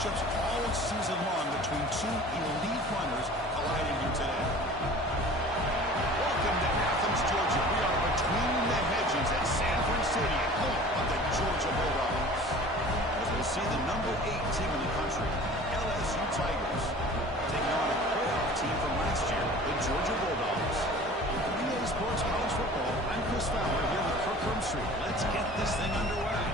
matchups all season long between two elite runners colliding here today. Welcome to Athens, Georgia. We are between the hedges at Sanford Stadium, home of the Georgia Bulldogs. As we'll see the number 8 team in the country, LSU Tigers, taking on a playoff team from last year, the Georgia Bulldogs. EA Sports College Football, I'm Chris Fowler here with Kirk Street. Let's get this thing underway.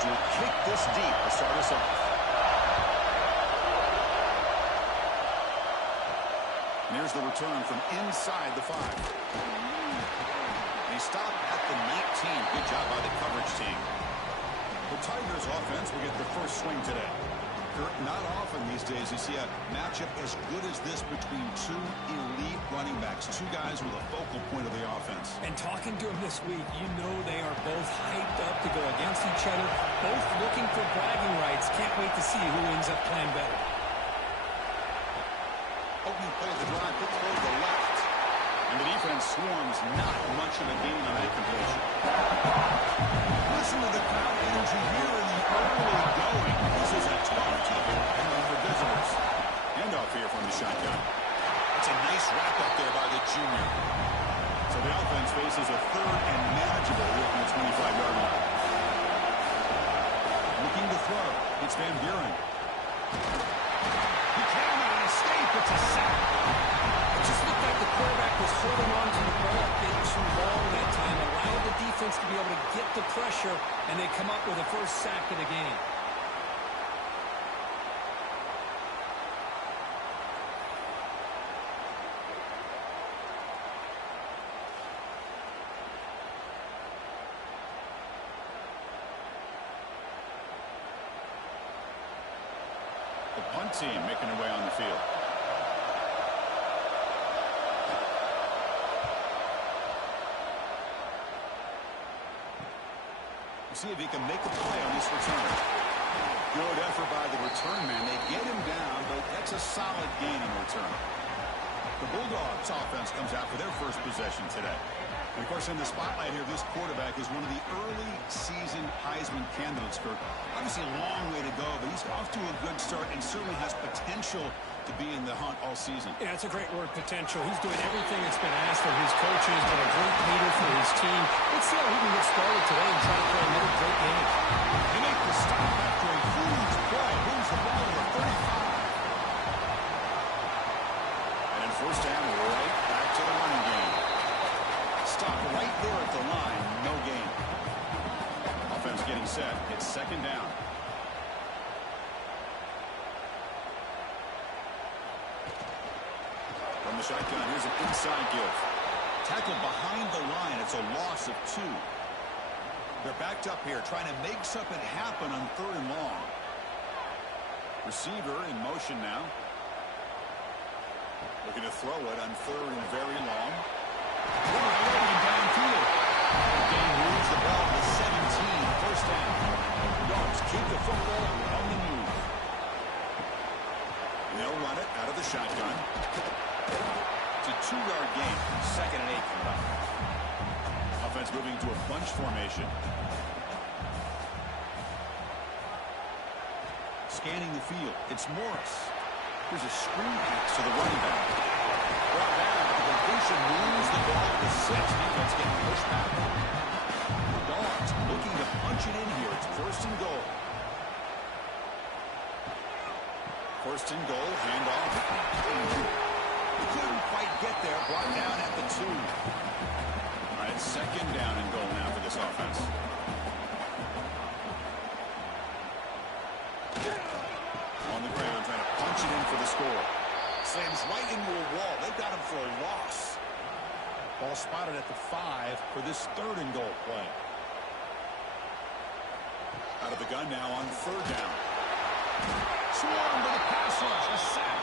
Will kick this deep to start us off. And here's the return from inside the 5. They stop at the 19. Good job by the coverage team. The Tigers offense will get the first swing today. Not often these days you see a matchup as good as this between two elite running backs, two guys with a focal point of the offense. And talking to them this week, you know they are both hyped up to go against each other, both looking for bragging rights. Can't wait to see who ends up playing better. Opening play of the drive, puts it over the left. And the defense swarms, not much of a gain on that completion. Listen to the crowd energy here in the early going. This is a tough environment for visitors. Handoff here from the shotgun. That's a nice wrap up there by the junior. So the offense faces a third and manageable here from the 25-yard line. Looking to throw. It's Van Buren. He cannot escape. It's a sack. It just looked like the quarterback was holding on to the ball a bit too long that time, allowed the defense to be able to get the pressure, and they come up with a first sack of the game. The punt team making their way on the field. See if he can make a play on this return. Good effort by the return man. They get him down, but that's a solid gain in return. The Bulldogs offense comes out for their first possession today. And of course, in the spotlight here, this quarterback is one of the early season Heisman candidates, Kirk. Obviously a long way to go, but he's off to a good start and certainly has potential to be in the hunt all season. Yeah, it's a great word, potential. He's doing everything that's been asked of his coaches, been a great leader for his team. Let's see how he can get started today and try to play another great game. They make the stop after a huge play. Moves the ball to the 35. And in first down, right back to the running game. Stop right there at the line. No gain. Offense getting set. It's second down. From the shotgun, here's an inside give. Tackled behind the line. It's a loss of 2. They're backed up here, trying to make something happen on 3rd and long. Receiver in motion now. Looking to throw it on 3rd and very long. Downfield. The game moves the ball to 17. First down. Dogs keep the football on the move. They'll run it out of the shotgun. It's a 2-yard gain. 2nd and 8 coming up. Offense moving to a bunch formation. Scanning the field. It's Morris. Here's a screen pass to the running back. Brought down. The completion moves the ball to 6. Defense getting pushed back. The Dogs looking to punch it in here. It's 1st and goal. 1st and goal. Handoff. Couldn't quite get there. Brought down at the 2. All right, 2nd down and goal now for this offense. On the ground, trying to punch it in for the score. Slams right into a wall. They've got him for a loss. Ball spotted at the 5 for this 3rd and goal play. Out of the gun now on 3rd down. Swarmed by the pass rush. A sack.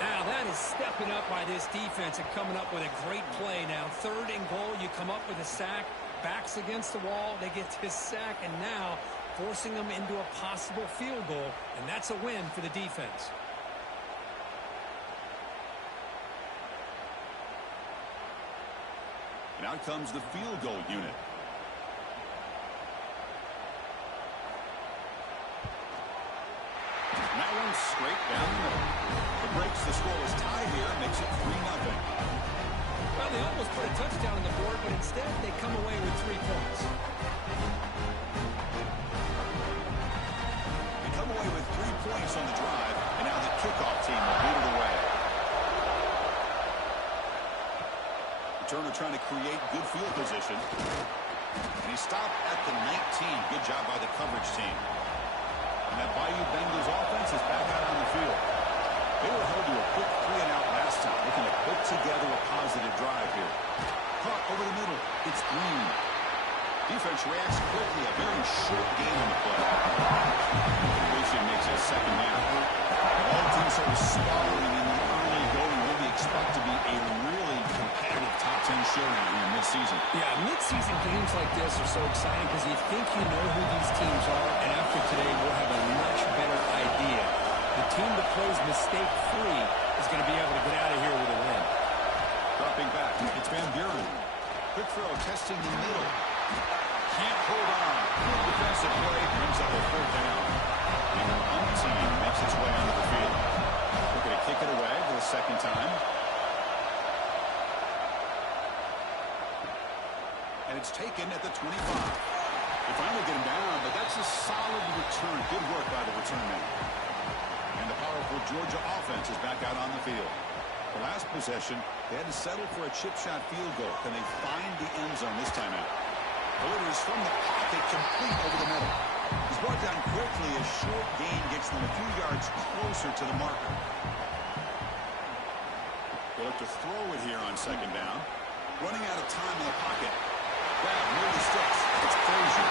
Now, that is stepping up by this defense and coming up with a great play. Now, 3rd and goal, you come up with a sack, backs against the wall, they get this sack, and now forcing them into a possible field goal, and that's a win for the defense. And out comes the field goal unit. And that one's straight down the middle. It breaks the scoreless tie here, makes it 3-0. Well, they almost put a touchdown on the board, but instead they come away with 3 points. They come away with 3 points on the drive, and now the kickoff team will boot it away. Turner trying to create good field position. And he stopped at the 19. Good job by the coverage team. And that Bayou Bengals offense is back out on the field. They were held to a quick 3-and-out last time, looking to put together a positive drive here. Caught over the middle. It's Green. Defense reacts quickly. A very short game on the play. Completion makes it 2nd down. All teams sort of swallowing in the early going. What we expect to be a really competitive top 10 showdown in mid-season. Yeah, mid-season games like this are so exciting because you think you know who these teams are, and after today we'll have a much better idea. The team that plays mistake-free is going to be able to get out of here with a win. Dropping back, it's Van Buren. Quick throw, testing the middle. Can't hold on. Good defensive play, brings up a 4th down. And an team makes its way onto the field. Looking to kick it away for the 2nd time. And it's taken at the 25. They finally get him down, but that's a solid return. Good work by the return man. And the powerful Georgia offense is back out on the field. The last possession, they had to settle for a chip shot field goal. Can they find the end zone this time out? Delivers from the pocket, complete over the middle. He's brought down quickly. A short gain gets them a few yards closer to the marker. They look to throw it here on 2nd down. Running out of time in the pocket. Grab near the sticks. It's Frazier.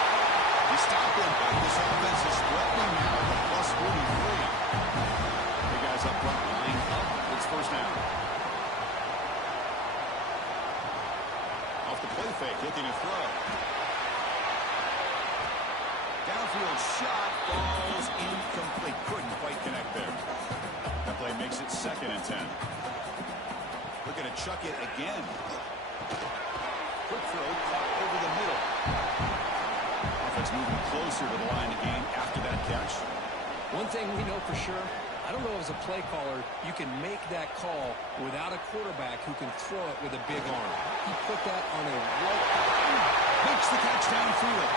He stopped him, but this offense is threatening now at the plus 43. The guys up front line up. It's 1st down. Off the play fake, looking to throw. Downfield shot falls incomplete. Couldn't quite connect there. That play makes it 2nd and 10. Looking to chuck it again. Quick throw, caught over the middle. Offense moving closer to the line again after that catch. One thing we know for sure, I don't know as a play caller, you can make that call without a quarterback who can throw it with a big arm. He put that on a rope. Makes the catch downfield.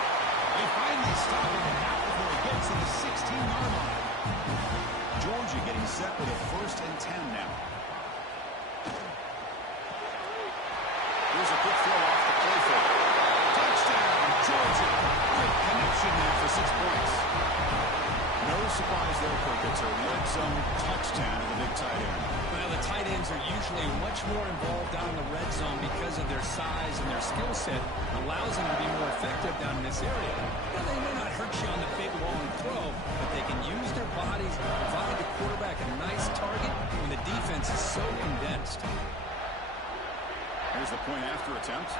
They finally stop him at half before he gets to the 16-yard line. Georgia getting set with a 1st and 10 now. Here's a quick throw off the play fake. Touchdown, Georgia. Great connection there for 6 points. No surprise there, Kirk. It's a red zone touchdown to the big tight end. Well, the tight ends are usually much more involved down in the red zone because of their size and their skill set. Allows them to be more effective down in this area. Now, they may not hurt you on the big, long throw, but they can use their bodies to provide the quarterback a nice target when the defense is so condensed. Here's the point after attempt.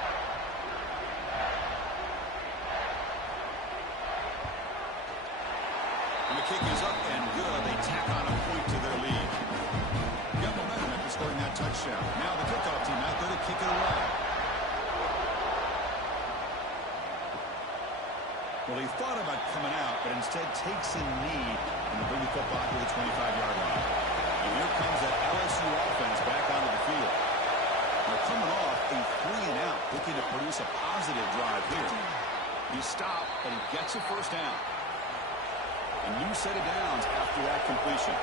And the kick is up and good. They tack on a point to their lead. Got momentum after scoring that touchdown. Now the kickoff team out there to kick it away. Well, he thought about coming out, but instead takes a knee and will bring the football to the 25-yard line. And here comes that LSU offense back onto the field. They're coming off a 3-and-out, looking to produce a positive drive here. He stopped, but he gets a 1st down. A new set of downs after that completion.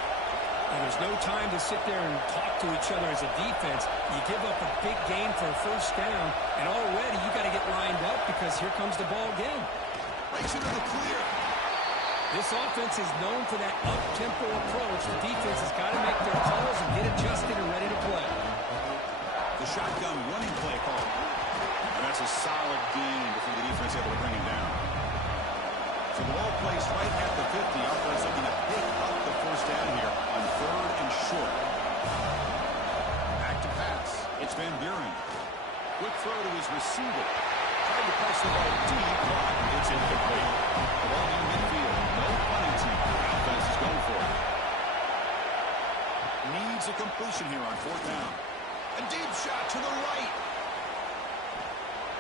And there's no time to sit there and talk to each other as a defense. You give up a big gain for a 1st down, and already you got to get lined up because here comes the ball again. Breaks into the clear. This offense is known for that up-tempo approach. The defense has got to make their calls and get adjusted and ready to play. The shotgun running play call. And that's a solid gain before the defense able to bring him down. So the ball placed right at the 50. Offense looking to pick up the 1st down here on 3rd and short. Back to pass. It's Van Buren. Quick throw to his receiver. Tried to pass the ball deep, but it's incomplete. The ball in midfield. No punting. The offense is going for it. Needs a completion here on 4th down. A deep shot to the right.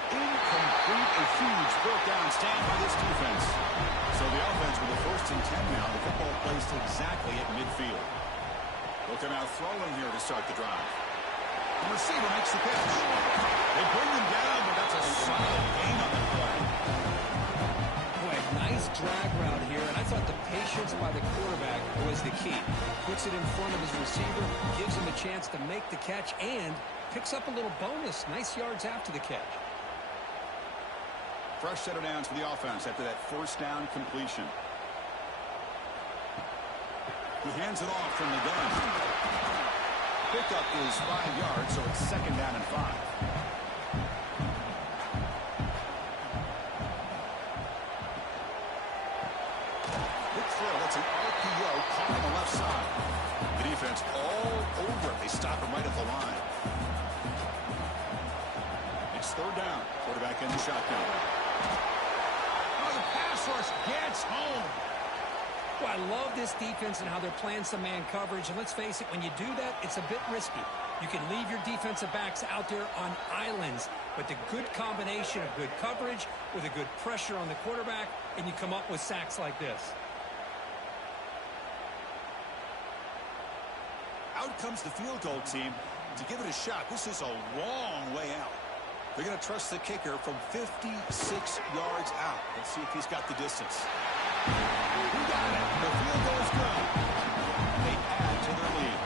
Incomplete. A huge 4th down stand by this defense. So the offense with the 1st and 10 now. The football placed exactly at midfield. Looking out throwing here to start the drive. The receiver makes the catch. They bring him down, but that's a solid gain on the play. Boy, nice drag route here, and I thought the patience by the quarterback was the key. Puts it in front of his receiver, gives him a chance to make the catch, and picks up a little bonus. Nice yards after the catch. Fresh set of downs for the offense after that 1st down completion. He hands it off from the gun. Pickup is 5 yards, so it's 2nd down and 5. Quick throw. That's an RPO caught on the left side. The defense all over it. They stop him right at the line. It's 3rd down. Quarterback in the shotgun. Oh, the pass rush gets home. Well, I love this defense and how they're playing some man coverage. And let's face it, when you do that, it's a bit risky. You can leave your defensive backs out there on islands. But the good combination of good coverage with a good pressure on the quarterback, and you come up with sacks like this. Out comes the field goal team to give it a shot. This is a long way out. They're going to trust the kicker from 56 yards out. Let's see if he's got the distance. He got it. The field goal's good. They add to their lead.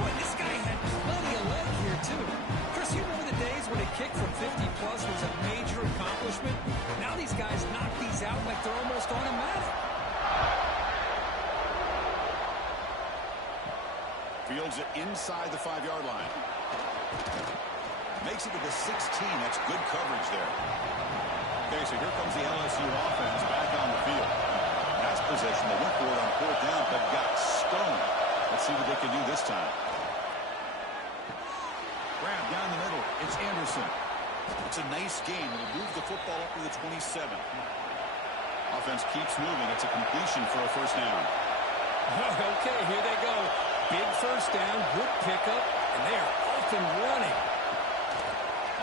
Boy, this guy had plenty of leg here, too. Chris, you remember the days when a kick from 50-plus was a major accomplishment? Now these guys knock these out like they're almost automatic. Fields it inside the 5-yard line. Makes it to the 16. That's good coverage there. Okay, so here comes the LSU offense back on the field. Pass possession. They went for it on 4th down, but got stoned. Let's see what they can do this time. Grab down the middle. It's Anderson. It's a nice game. We'll move the football up to the 27. Offense keeps moving. It's a completion for a 1st down. Okay, here they go. Big 1st down, good pickup, and they are off and running.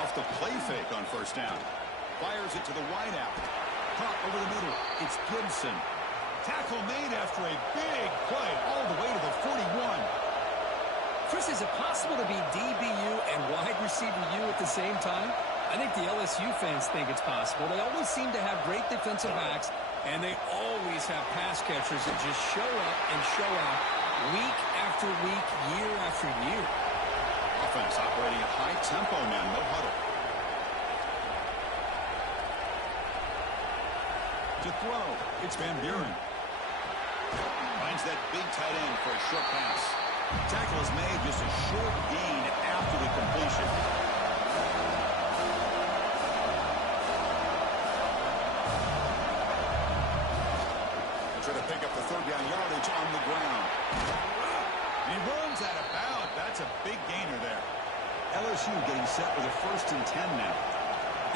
Off the play fake on 1st down. Fires it to the wideout. Caught over the middle. It's Gibson. Tackle made after a big play all the way to the 41. Chris, is it possible to be DBU and wide receiver U at the same time? I think the LSU fans think it's possible. They always seem to have great defensive backs, and they always have pass catchers that just show up and show out week after week, year after year. Offense operating at high tempo now, no huddle. To throw, it's Van Buren. Finds that big tight end for a short pass. Tackle is made, just a short gain after the completion. Try to pick up the 3rd down yardage on the ground. And he runs out of bounds. That's a big gainer there. LSU getting set with a 1st and 10 now.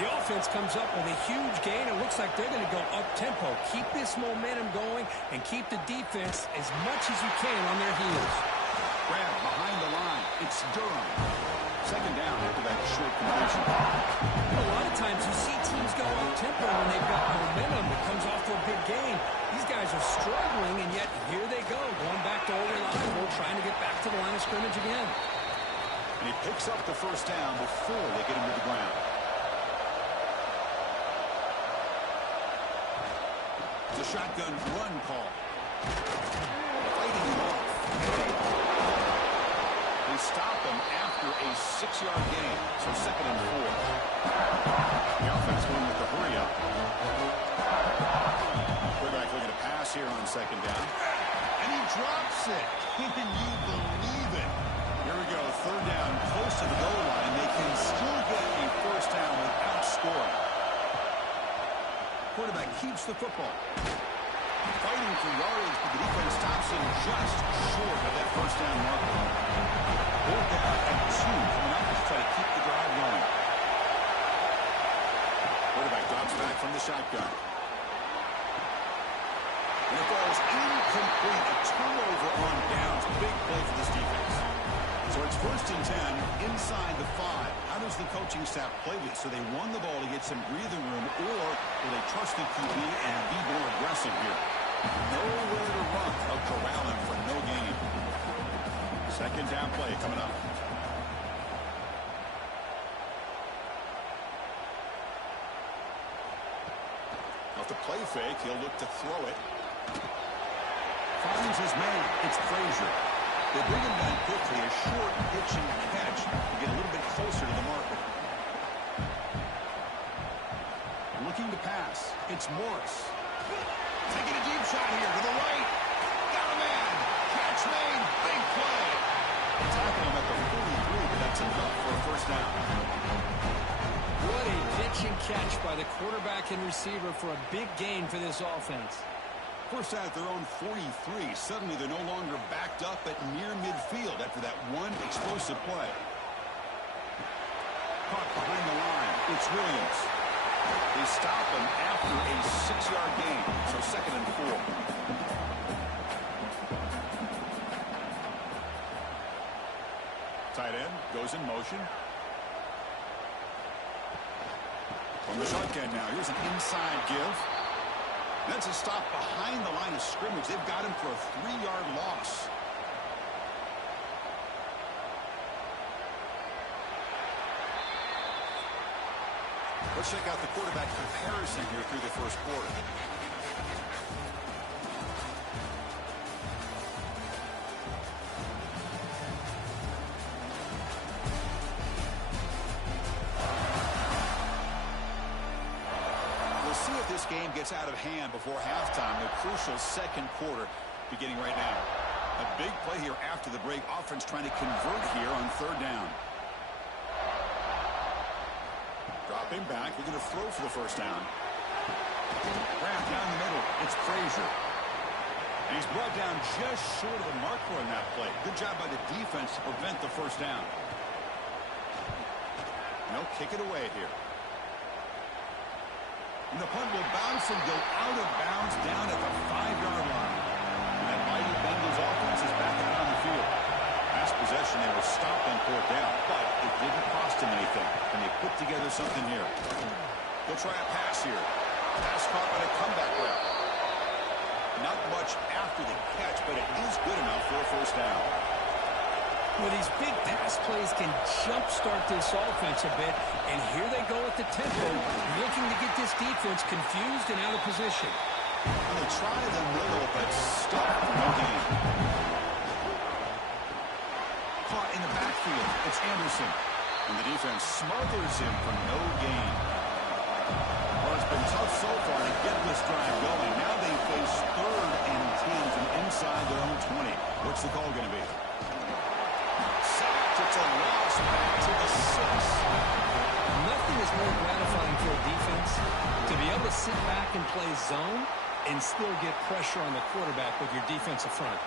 The offense comes up with a huge gain. It looks like they're going to go up-tempo. Keep this momentum going and keep the defense as much as you can on their heels. Grab behind the line. It's Durham. 2nd down after that short completion. A lot of times you see teams go up-tempo when they've got momentum that comes off to a big gain. These guys are struggling, and yet here they go, going back to old reliable, trying to get back to the line of scrimmage again. And he picks up the 1st down before they get him to the ground. The shotgun run call. Fighting him off. They stop him after a 6-yard gain, so 2nd and 4. The offense going with the hurry up. Quarterback looking to pass here on 2nd down. And he drops it. Can you believe it? Here we go, 3rd down, close to the goal line. They can still get a 1st down without scoring. Quarterback keeps the football. Fighting for yardage, but the defense stops him just short of that first down marker. 4th down and 2 coming up to try to keep the drive going. Quarterback drops back from the shotgun. And it falls incomplete. A turnover on downs. Big play for this defense. So it's 1st and 10 inside the 5. How does the coaching staff play this? So they won the ball to get some breathing room, or will they trust the QB and be more aggressive here? Nowhere to run. They'll corral him for no gain. 2nd down play coming up. Off the play fake, he'll look to throw it. Finds his man. It's Frazier. They bring him down quickly. A short pitch and catch to get a little bit closer to the marker. Looking to pass. It's Morris. Taking a deep shot here to the right. Got a man. Catch made. Big play. Tackle him at the 43, but that's enough for a 1st down. What a pitch and catch by the quarterback and receiver for a big gain for this offense. First at their own 43. Suddenly they're no longer backed up at near midfield after that one explosive play. Caught behind the line. It's Williams. They stop him after a 6-yard gain. So 2nd and 4. Tight end goes in motion. From the shotgun now. Here's an inside give. That's a stop behind the line of scrimmage. They've got him for a 3-yard loss. Let's check out the quarterback comparison here through the 1st quarter. This game gets out of hand before halftime. The crucial 2nd quarter beginning right now. A big play here after the break. Offense trying to convert here on 3rd down. Dropping back. They're going to throw for the 1st down. Wrap down the middle. It's Frazier. And he's brought down just short of the marker on that play. Good job by the defense to prevent the 1st down. And they'll kick it away here. And the punt will bounce and go out of bounds down at the 5-yard line. And that mighty Bengals offense is back out on the field. Last possession, they were stopped on 4th down, but it didn't cost them anything. And they put together something here. They'll try a pass here. Pass caught by a comeback route. Not much after the catch, but it is good enough for a 1st down. Well, these big pass plays can jumpstart this offense a bit, and here they go at the tempo, looking to get this defense confused and out of position. And they try the middle, but stop no gain. Caught in the backfield. It's Anderson. And the defense smothers him for no gain. Well, it's been tough so far to get this drive going. Now they face 3rd and 10 from inside their own 20. What's the call going to be? It's a loss back to the 6. Nothing is more gratifying for a defense to be able to sit back and play zone and still get pressure on the quarterback with your defensive front.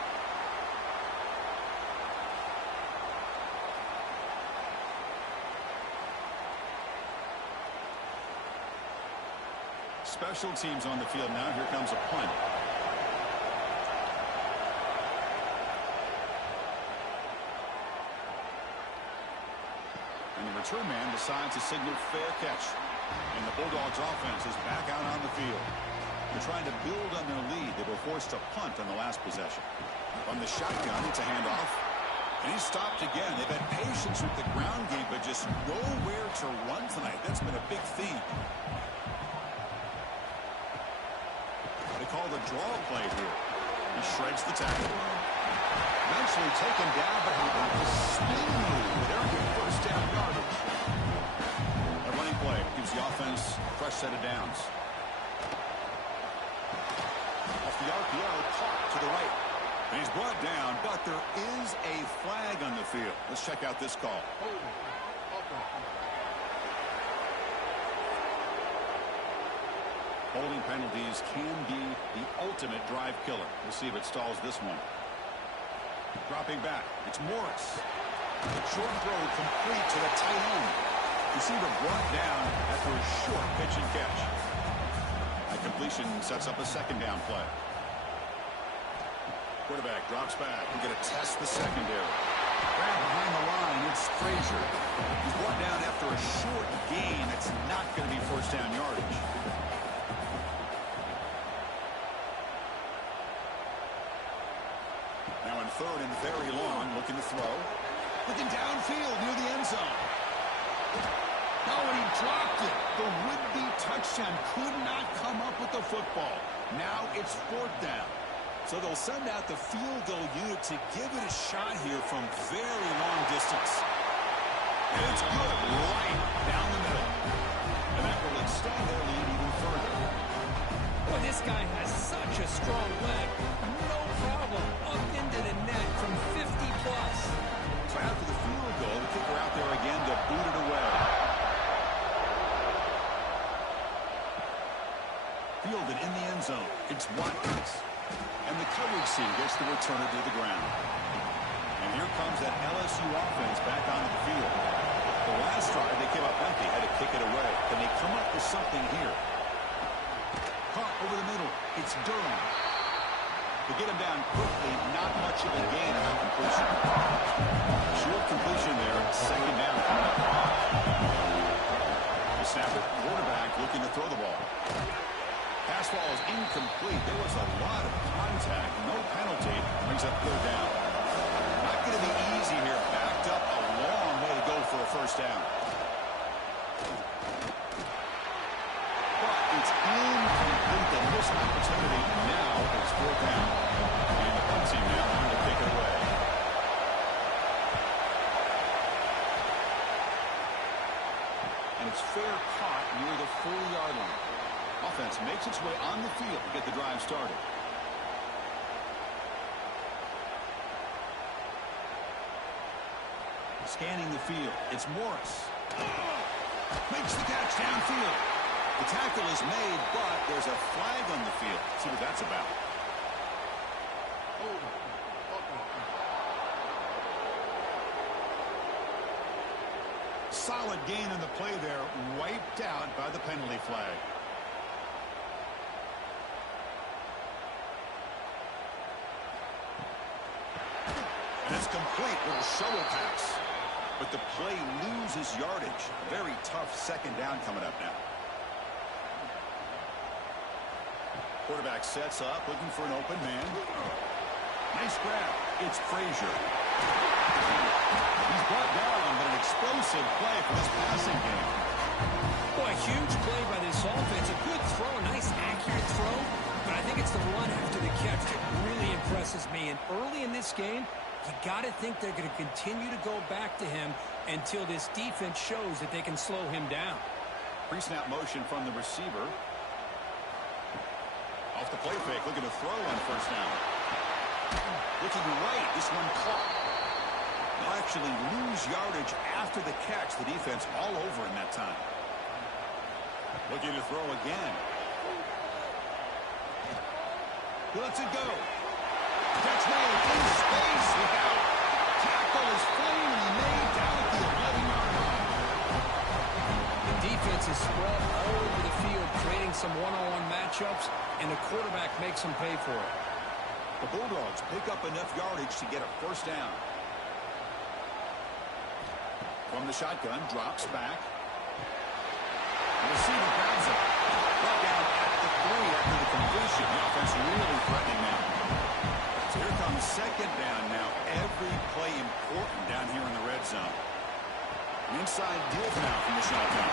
Special teams on the field now. Here comes a punt. And the return man decides to signal fair catch. And the Bulldogs offense is back out on the field. They're trying to build on their lead. They were forced to punt on the last possession. On the shotgun, it's a handoff. And he's stopped again. They've had patience with the ground game, but just nowhere to run tonight. That's been a big theme. They call the draw play here. He shreds the tackle. Eventually taken down, but how about the spin move? They're getting 1st down yardage. A running play gives the offense a fresh set of downs. Off the RPO, caught to the right. And he's brought down, but there is a flag on the field. Let's check out this call. Holding penalties can be the ultimate drive killer. We'll see if it stalls this one. Dropping back. It's Morris. Short throw complete to the tight end. Receiver brought down after a short pitch and catch. That completion sets up a second down play. Quarterback drops back. We're going to test the secondary. Grab behind the line. It's Frazier. He's brought down after a short gain. That's not going to be first down yardage. Now in third and very long, looking to throw. Looking downfield near the end zone. No, and he dropped it. The would-be touchdown could not come up with the football. Now it's fourth down. So they'll send out the field goal unit to give it a shot here from very long distance. And it's good right down the middle. And that will extend their lead even further. Boy, this guy has such a strong leg. No problem up into the net from 50-plus. So after the field goal, the kicker out there again to boot it away. Fielded in the end zone. It's Watkins. And the coverage team gets the returner to the ground. And here comes that LSU offense back onto the field. The last drive, they came up empty, had to kick it away. Can they come up with something here? Caught over the middle. It's Durham. To get him down quickly, not much of a gain on that completion. Short completion there, second down. The snapper, quarterback looking to throw the ball. Pass ball is incomplete. There was a lot of contact. No penalty. Brings up third down. Not going to be easy here. Backed up a long way to go for a first down. But it's incomplete. The missed opportunity. Now it's fourth down. And the punt team now going to kick it away. And it's fair caught near the 40-yard line. Offense makes its way on the field to get the drive started. Scanning the field. It's Morris. Makes the catch downfield. The tackle is made, but there's a flag on the field. See what that's about. Solid gain in the play there. Wiped out by the penalty flag. And it's complete with a shovel pass. But the play loses yardage. Very tough second down coming up now. Quarterback sets up, looking for an open man. Nice grab. It's Frazier. He's brought down, but an explosive play for this passing game. Boy, huge play by this offense. A good throw, a nice accurate throw. But I think it's the run after the catch that really impresses me. And early in this game, you got to think they're going to continue to go back to him until this defense shows that they can slow him down. Pre-snap motion from the receiver. Off the play fake, looking to throw on first down. Looking right, this one caught. They'll actually lose yardage after the catch. The defense all over in that time. Looking to throw again. He lets it go. Catch made in space without tackle is finally made down at the 11-yard line. The defense is spread all over the field, creating some one-on-one matchups, and the quarterback makes them pay for it. The Bulldogs pick up enough yardage to get a first down. From the shotgun, drops back. The receiver grabs it. Brought down at the 3 after the completion. The offense really threatening now. So here comes second down now. Every play important down here in the red zone. An inside deal now from the shotgun.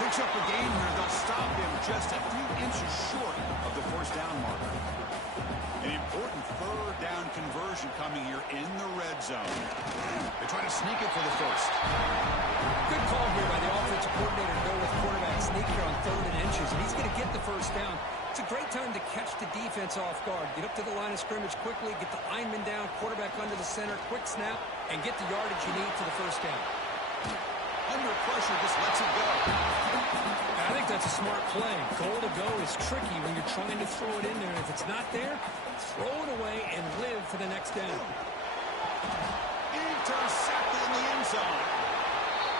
Picks up a gain here. They'll stop him just a few inches short of the first down marker. An important third down conversion coming here in the red zone. They try to sneak it for the first. Good call here by the offensive coordinator to go with quarterback sneak here on 3rd and inches, and he's going to get the first down. It's a great time to catch the defense off guard. Get up to the line of scrimmage quickly, get the lineman down, quarterback under the center, quick snap, and get the yardage you need for the first down. Under pressure, just lets it go. I think that's a smart play. Goal to go is tricky when you're trying to throw it in there. If it's not there, throw it away and live for the next down. Intercepted in the end zone.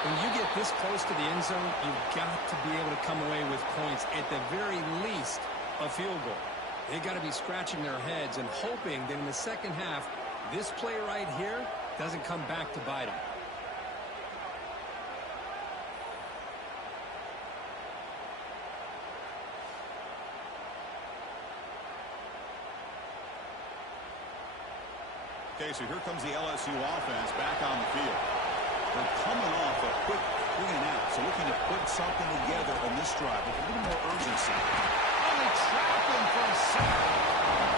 When you get this close to the end zone, you've got to be able to come away with points. At the very least, a field goal. They've got to be scratching their heads and hoping that in the second half, this play right here doesn't come back to bite them. Okay, so here comes the LSU offense back on the field. They're coming off a quick 3-and-out, so looking to put something together on this drive with a little more urgency. And they trap him for a sack.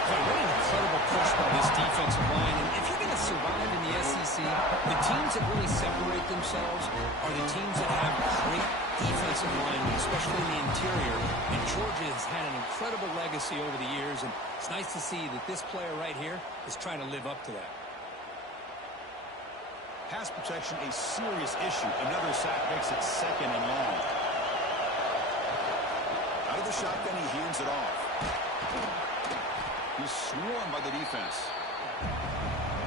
Boy, what an incredible push by this defensive line. And if you're going to survive in the SEC, the teams that really separate themselves are the teams that have great defensive linemen, especially in the interior. And Georgia has had an incredible legacy over the years, and it's nice to see that this player right here is trying to live up to that. Pass protection, a serious issue. Another sack makes it 2nd and long. Out of the shotgun, he hands it off. He's swarmed by the defense.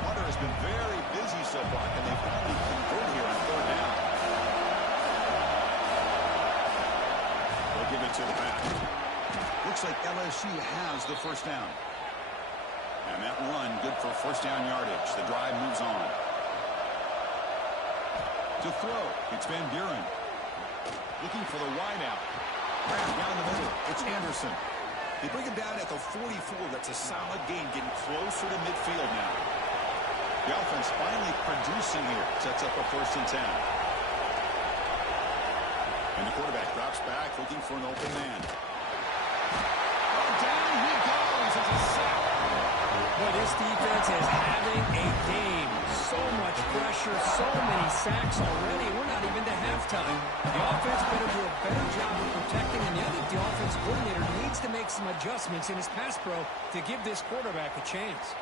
Hunter has been very busy so far. Can they finally convert here on 3rd down? They'll give it to the back. Looks like LSU has the 1st down. And that run, good for 1st down yardage. The drive moves on. To throw, it's Van Buren. Looking for the wideout. Grab down the middle. It's Anderson. They bring him down at the 44. That's a solid gain, getting closer to midfield now. The offense finally producing here. Sets up a 1st and 10. And the quarterback drops back, looking for an open man. Oh, down he goes. It's a sack. Well, this defense is having a game. So much pressure, so many sacks already. We're not even to halftime. The offense better do a better job of protecting, and I think the offense coordinator needs to make some adjustments in his pass pro to give this quarterback a chance.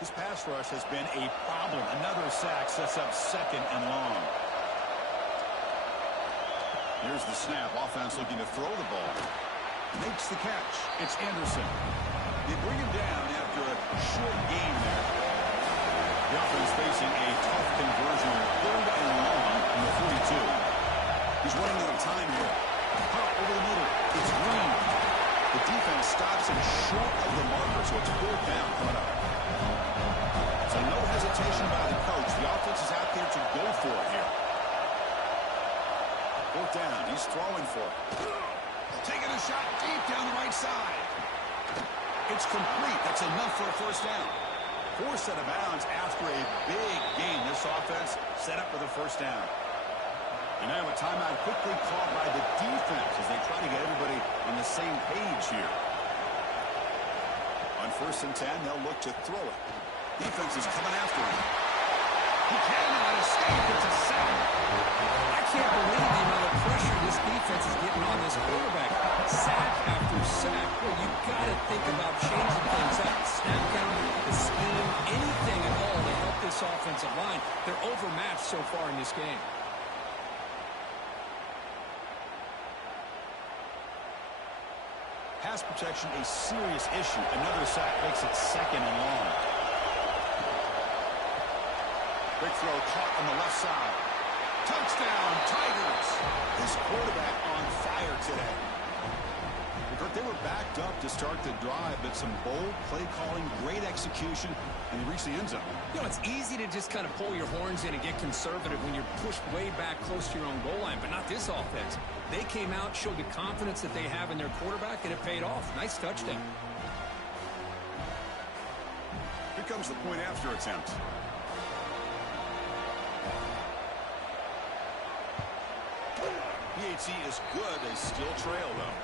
This pass rush has been a problem. Another sack sets up 2nd and long. Here's the snap. Offense looking to throw the ball. Makes the catch. It's Anderson. They bring him down after a short game there. The offense facing a tough conversion. 3rd and long from the 42. He's running out of time here. Pop over the middle. It's Green. The defense stops him short of the marker, so it's 4th down coming up. So no hesitation by the coach. The offense is out there to go for it here. 4th down. He's throwing for it. Taking a shot deep down the right side. It's complete. That's enough for a 1st down. 4th set of bounds after a big game. This offense set up for the 1st down. And now a timeout quickly called by the defense as they try to get everybody on the same page here. On 1st and 10, they'll look to throw it. Defense is coming after him. He cannot escape. It's a sack. I can't believe the amount of pressure this defense is getting on this quarterback. Sack after sack. Well, you've got to think about changing things up. Snap count, the scheme, anything at all to help this offensive line. They're overmatched so far in this game. Pass protection, a serious issue. Another sack makes it 2nd and long. Big throw caught on the left side. Touchdown, Tigers. This quarterback on fire today. Kurt, they were backed up to start the drive, but some bold play calling, great execution, and they reached the end zone. You know, it's easy to just kind of pull your horns in and get conservative when you're pushed way back close to your own goal line, but not this offense. They came out, showed the confidence that they have in their quarterback, and it paid off. Nice touchdown. Here comes the point after attempt. PAT is good. They still trail, though.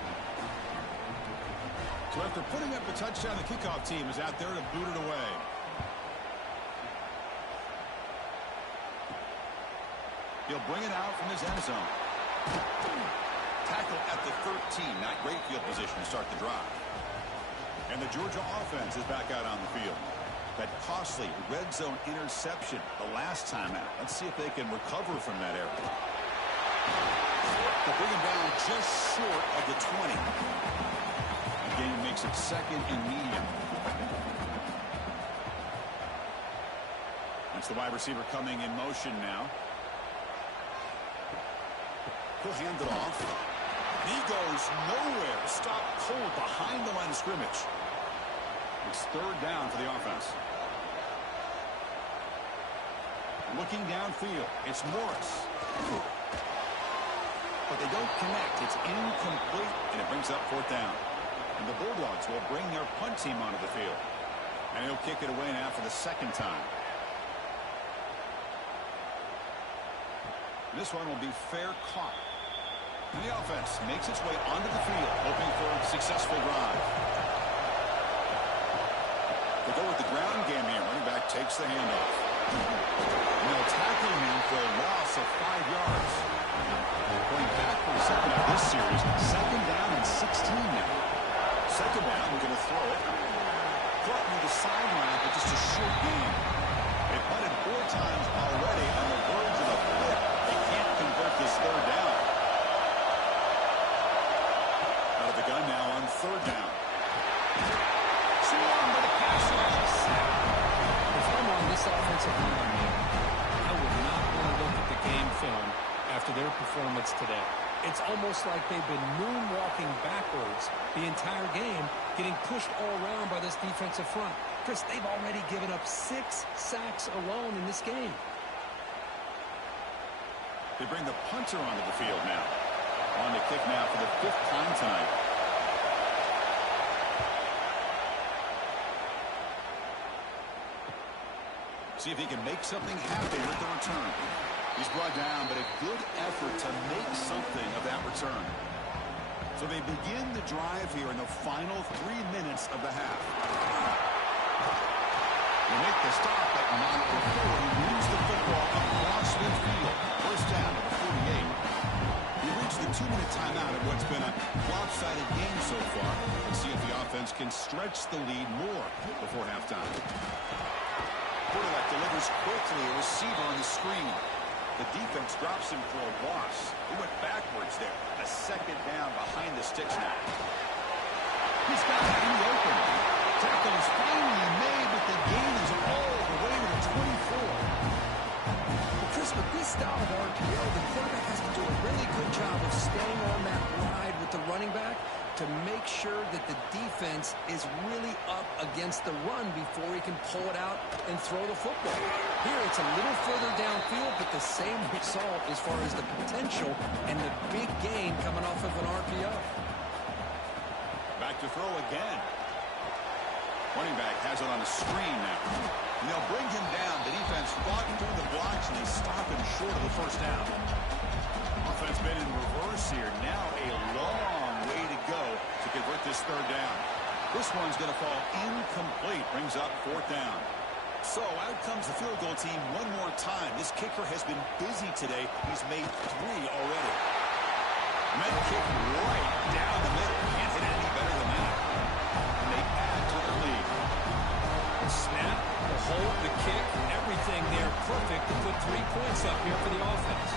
So after putting up a touchdown, the kickoff team is out there to boot it away. He'll bring it out from his end zone. Tackle at the 13. Not great field position to start the drive. And the Georgia offense is back out on the field. That costly red zone interception the last time out. Let's see if they can recover from that error. They'll bring him down just short of the 20. The game makes it second and medium. That's the wide receiver coming in motion now. He'll hand it off. He goes nowhere. Stop cold behind the line of scrimmage. It's third down for the offense. Looking downfield. It's Morris. But they don't connect. It's incomplete, and it brings up fourth down. And the Bulldogs will bring their punt team onto the field. And he'll kick it away now for the second time. This one will be fair caught. And the offense makes its way onto the field, hoping for a successful drive. They go with the ground game here. Running back takes the handoff. And they'll tackle him for a loss of 5 yards. Going back for the second of this series. Second down and 16 now. Second down, we're going to throw it. Caught near the sideline, but just a short game. They punted 4 times already on the verge of a flip. They can't convert this third down. Out of the gun now on third down. Swung by the passer. If I'm on this offensive line, I would not want to look at the game film after their performance today. It's almost like they've been moonwalking backwards the entire game, getting pushed all around by this defensive front. Chris, they've already given up 6 sacks alone in this game. They bring the punter onto the field now. On to kick now for the 5th time tonight. See if he can make something happen with the return. He's brought down, but a good effort to make something of that return. So they begin the drive here in the final 3 minutes of the half. They make the stop, but not before he moves the football across midfield. First down at the 48. We reach the 2-minute timeout of what's been a lopsided game so far. Let's see if the offense can stretch the lead more before halftime. Quarterback delivers quickly, a receiver on the screen. The defense drops him for a loss. He went backwards there. A second down behind the sticks now. He's got it in the open. Tackle is finally made, but the gain is all the way to the 24. Well, Chris, with this style of RPO, the quarterback has to do a really good job of staying on that ride with the running back to make sure that the defense is really up against the run before he can pull it out and throw the football. Here it's a little further downfield, but the same result as far as the potential and the big gain coming off of an RPO. Back to throw again. Running back has it on a screen now. And they'll bring him down. The defense fought through the blocks, and they stop him short of the first down. Offense been in reverse here. Now a long way to go to convert this third down. This one's going to fall incomplete. Brings up fourth down. So out comes the field goal team one more time. This kicker has been busy today. He's made 3 already. Met kick right down the middle. Can't hit any better than that. And they add to their lead. The snap, the hold, the kick, everything there perfect to put 3 points up here for the offense.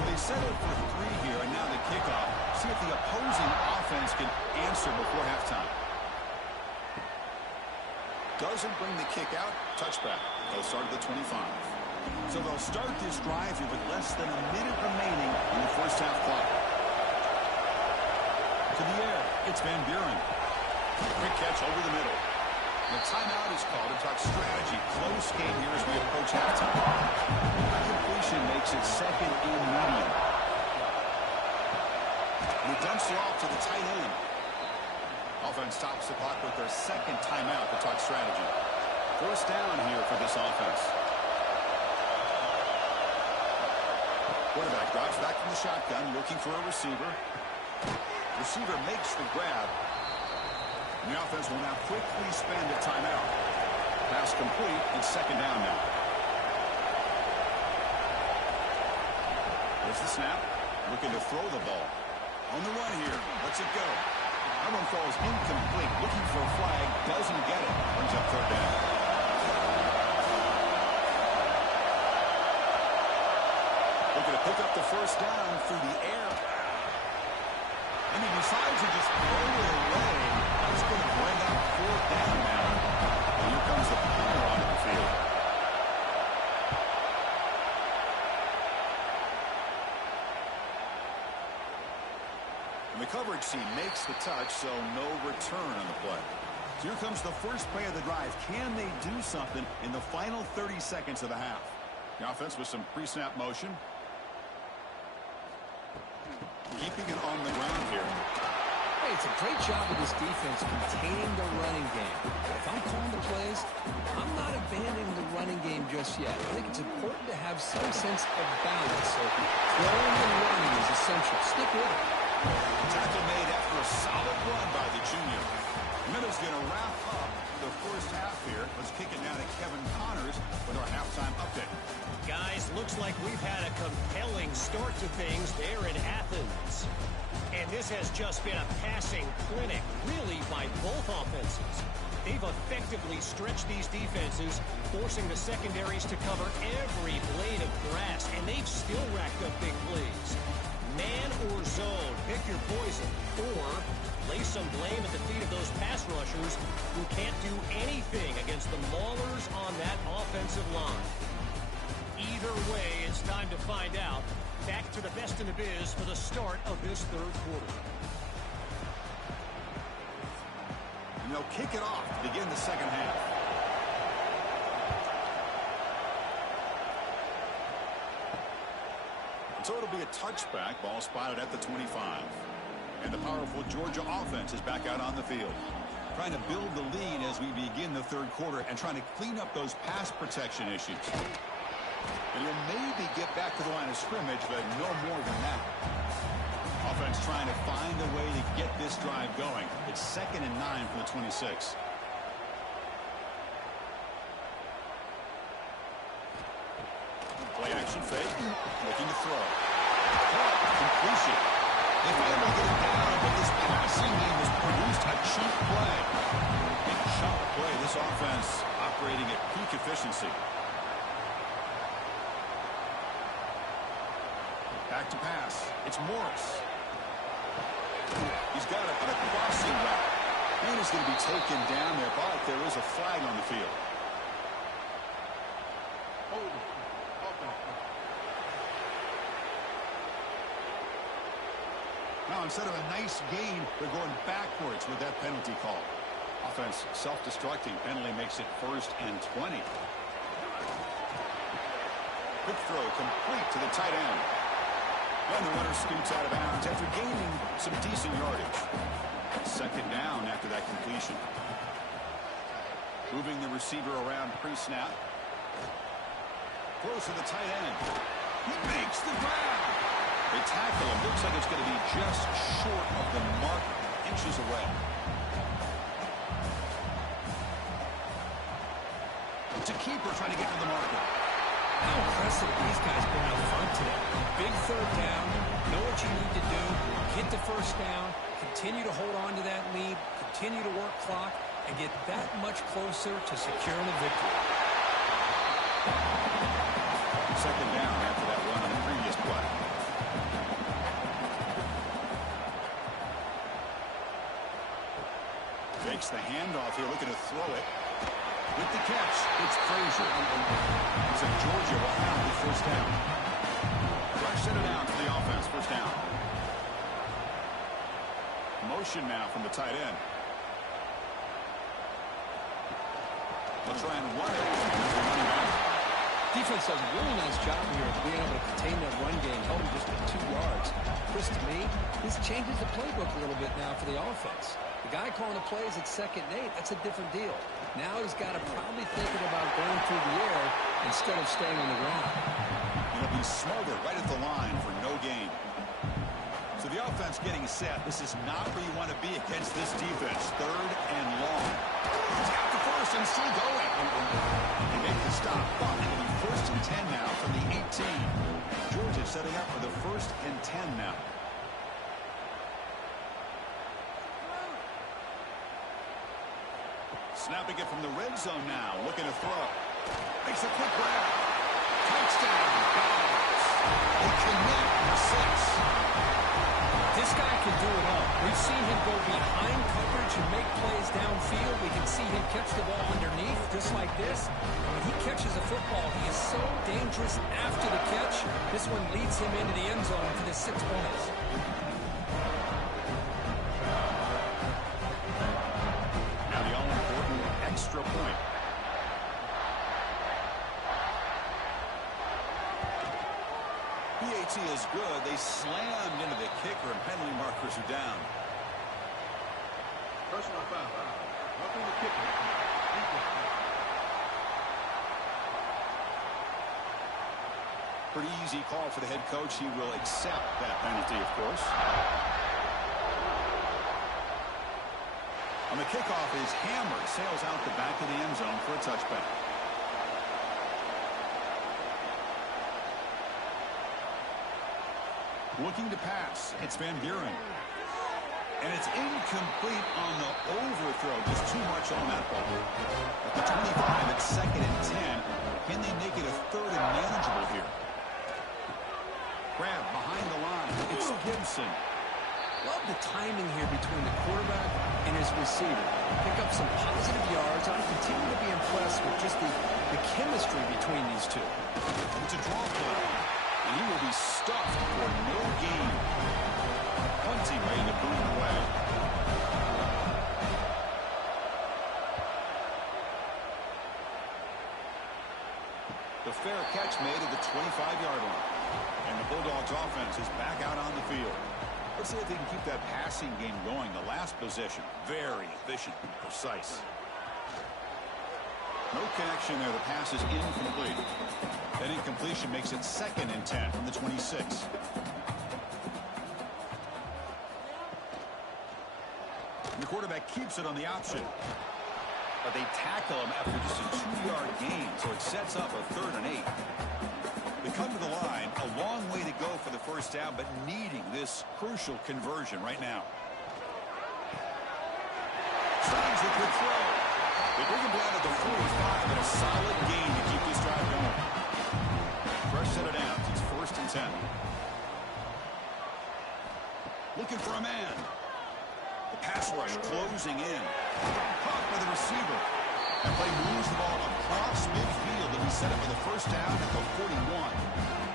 So they settled for 3 here, and now the kickoff. See if the opposing offense can answer before halftime. Doesn't bring the kick out. Touchback. They'll start at the 25. So they'll start this drive here with less than a minute remaining in the first half clock. To the air, it's Van Buren. Quick catch over the middle. The timeout is called to talk strategy. Close game here as we approach halftime. Completion makes it second and medium. The dumps it off to the tight end. Offense stops the clock with their second timeout to talk strategy. First down here for this offense. Quarterback drops back from the shotgun, looking for a receiver. Receiver makes the grab. And the offense will now quickly spend a timeout. Pass complete, and second down now. There's the snap. Looking to throw the ball. On the run here. Lets it go. That one falls incomplete. Looking for a flag. Doesn't get it. Brings up third down. Looking to pick up the first down through the air. And he decides to just throw it away. That's going to bring up fourth down now. And here comes the punter onto the field. And the coverage team makes the touch, so no return on the play. So here comes the first play of the drive. Can they do something in the final 30 seconds of the half? The offense with some pre-snap motion. Keeping it on the ground here. Hey, it's a great job of this defense containing the running game. If I'm calling the plays, I'm not abandoning the running game just yet. I think it's important to have some sense of balance. So throwing and running is essential. Stick with it. Tackle made after a solid run by the junior. Minutes going to wrap up the first half here. Let's kick it now to Kevin Connors with our halftime update. Guys, looks like we've had a compelling start to things there in Athens. And this has just been a passing clinic, really, by both offenses. They've effectively stretched these defenses, forcing the secondaries to cover every blade of grass, and they've still racked up big plays. Man or zone, pick your poison, or lay some blame at the feet of those pass rushers who can't do anything against the maulers on that offensive line. Either way, it's time to find out. Back to the best in the biz for the start of this third quarter. And they'll kick it off to begin the second half. So it'll be a touchback. Ball spotted at the 25. And the powerful Georgia offense is back out on the field. Trying to build the lead as we begin the third quarter and trying to clean up those pass protection issues. And you'll maybe get back to the line of scrimmage, but no more than that. Offense trying to find a way to get this drive going. It's 2nd and 9 for the 26. Play action fake. Looking to throw. Completion. They finally get it down, but this passing game has produced a chunk play. A chunk play. This offense operating at peak efficiency. Back to pass. It's Morris. He's got it on a crossing route. And he's going to be taken down there, but there is a flag on the field. Now, instead of a nice gain, they're going backwards with that penalty call. Offense self-destructing. Penalty makes it 1st and 20. Quick throw complete to the tight end. And the runner scoots out of bounds after gaining some decent yardage. 2nd down after that completion. Moving the receiver around pre-snap. Throws to the tight end. He makes the grab. They tackle him. Looks like it's going to be just short of the mark, inches away. It's a keeper trying to get to the marker. How impressive these guys been out front today. Big third down. Know what you need to do. Get the first down. Continue to hold on to that lead. Continue to work clock. And get that much closer to securing a victory. 2nd down after that run on the previous play. Makes the handoff here, looking to throw it. With the catch, it's Frazier. So Georgia will have the first down. Fresh center down for the offense, first down. Motion now from the tight end. They'll try and run it. Running back. Defense does a really nice job here of being able to contain that run game, held him just to 2 yards. Chris, to me, this changes the playbook a little bit now for the offense. The guy calling the plays at 2nd and 8, that's a different deal. Now he's got to probably thinking about going through the air instead of staying on the ground. He'll be smothered right at the line for no gain. So the offense getting set. This is not where you want to be against this defense. 3rd and long. He's got the first and still going. They make the stop, but it'll be 1st and 10 now from the 18. Georgia setting up for the 1st and 10 now. Snapping it from the red zone now. Looking to throw. Makes a quick grab. Touchdown. They This guy can do it all. We've seen him go behind coverage and make plays downfield. We can see him catch the ball underneath, just like this. When he catches a football, he is so dangerous after the catch. This one leads him into the end zone for the 6 points. Now the all-important extra point. PAT is good. They slammed into the kicker, and penalty markers are down. Personal foul. Roughing the kicker. Pretty easy call for the head coach. He will accept that penalty, of course. On the kickoff, his hammer sails out the back of the end zone for a touchback. Looking to pass. It's Van Buren. And it's incomplete on the overthrow. Just too much on that ball. At the 25, it's 2nd and 10. Can they make it a 3rd and manageable here? Grab behind the line. It's Gibson. Love the timing here between the quarterback and his receiver. Pick up some positive yards. I continue to be impressed with just the chemistry between these two. It's a draw play. And he will be stuffed for no gain. Punting ready to boot away. The fair catch made at the 25-yard line. And the Bulldogs offense is back out on the field. Let's see if they can keep that passing game going. The last possession, very efficient and precise. No connection there. The pass is incomplete. That incompletion makes it 2nd and 10 from the 26. And the quarterback keeps it on the option. But they tackle him after just a 2-yard gain, so it sets up a 3rd and 8. They come to the line, a long way to go for the first down, but needing this crucial conversion right now. Tries a good throw. They bring him down at the 45 and a solid gain to keep this drive going. Fresh set of downs. It's 1st and 10. Looking for a man. The pass rush closing in. Caught by the receiver. That play moves the ball across midfield, and we set up for the first down at the 41.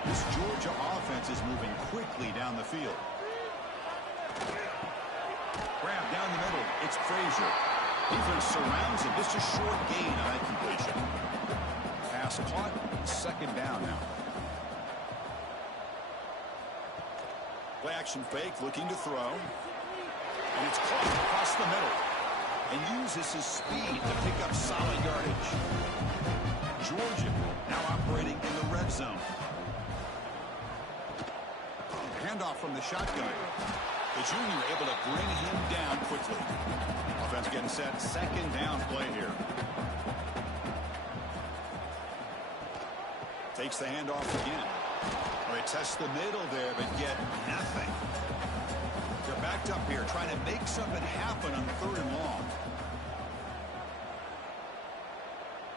This Georgia offense is moving quickly down the field. Grab down the middle. It's Frazier. Defense surrounds him. Just a short gain on that completion. Pass caught. 2nd down now. Play action fake, looking to throw. And it's caught across the middle. And uses his speed to pick up solid yardage. Georgia now operating in the red zone. Handoff from the shotgun. The junior able to bring him down quickly. Offense getting set. 2nd down play here. Takes the handoff again. They test the middle there, but get nothing. They're backed up here, trying to make something happen on 3rd and long.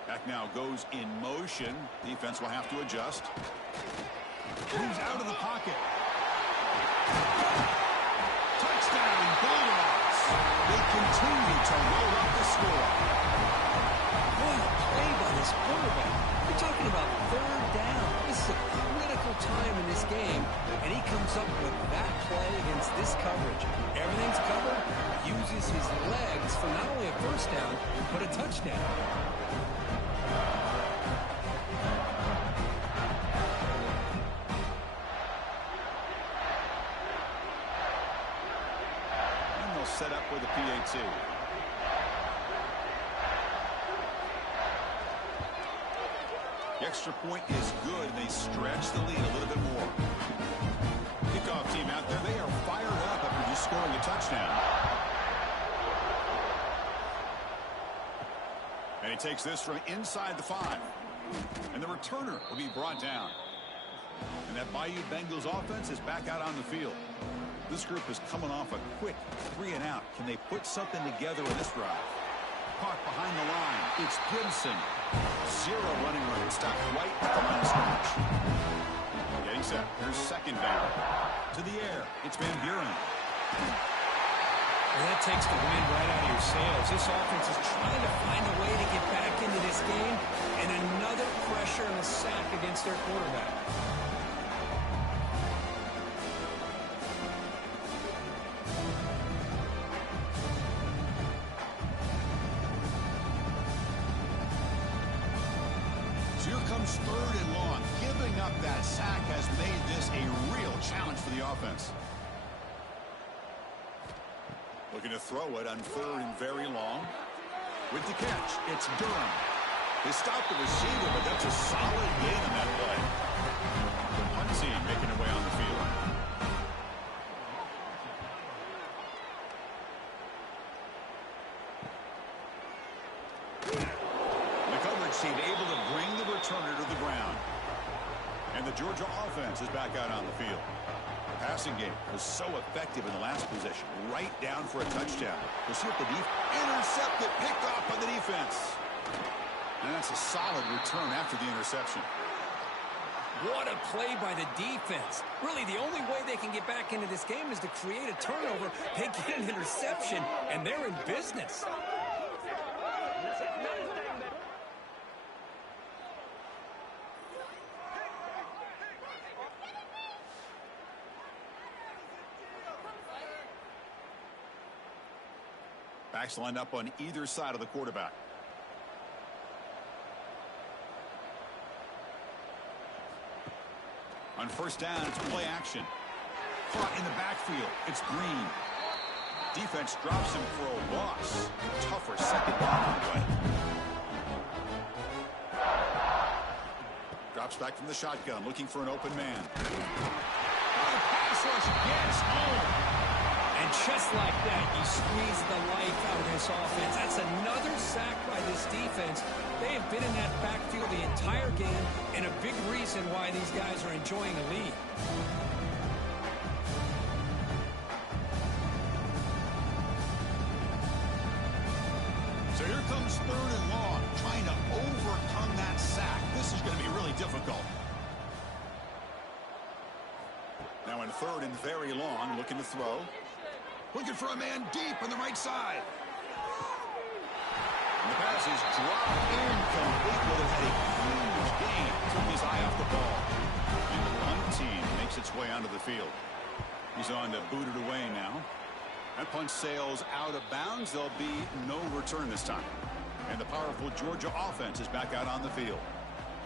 Back now goes in motion. Defense will have to adjust. Moves out of the pocket. Touchdown, Bulldogs. They continue to roll up the score. What a play by this quarterback. We're talking about 3rd down. This is a critical time in this game, and he comes up with that play against this coverage. Everything's covered. Uses his legs for not only a first down, but a touchdown. Set up with a PAT. The extra point is good. They stretch the lead a little bit more. Kickoff team out there. They are fired up after just scoring a touchdown. And he takes this from inside the 5. And the returner will be brought down. And that Bayou Bengals offense is back out on the field. This group is coming off a quick 3 and out. Can they put something together in this drive? Caught behind the line. It's Gibson. 0 running room. Stopped right at the line of scrimmage. Getting set. Here's second down. To the air. It's Van Buren. Well, that takes the wind right out of your sails. This offense is trying to find a way to get back into this game, and another pressure and a sack against their quarterback. So here comes third and long. Giving up that sack has made this a real challenge for the offense. Looking to throw it on third and very long. With the catch, it's Durham. They stopped the receiver, but that's a solid gain on that play. The punt team making their way on the field. The coverage team able to bring the returner to the ground. And the Georgia offense is back out on the field. The passing game was so effective in the last possession, right down for a touchdown. We'll see if the intercepted, picked off by the defense. And that's a solid return after the interception. What a play by the defense. Really, the only way they can get back into this game is to create a turnover. They get an interception, and they're in business. Backs lined up on either side of the quarterback. On first down, it's play action. Caught in the backfield. It's Green. Defense drops him for a loss. Tougher second down on the way. Drops back from the shotgun, looking for an open man. Pass rush gets home. And just like that, you squeeze the life out of this offense. That's another sack by this defense. They have been in that backfield the entire game, and a big reason why these guys are enjoying a lead. So here comes third and long, trying to overcome that sack. This is going to be really difficult. Now in third and very long, looking to throw. Looking for a man deep on the right side. And the pass is dropped incomplete. Would have had a huge gain. Took his eye off the ball. And the punt team makes its way onto the field. He's on to boot it away now. That punt sails out of bounds. There'll be no return this time. And the powerful Georgia offense is back out on the field.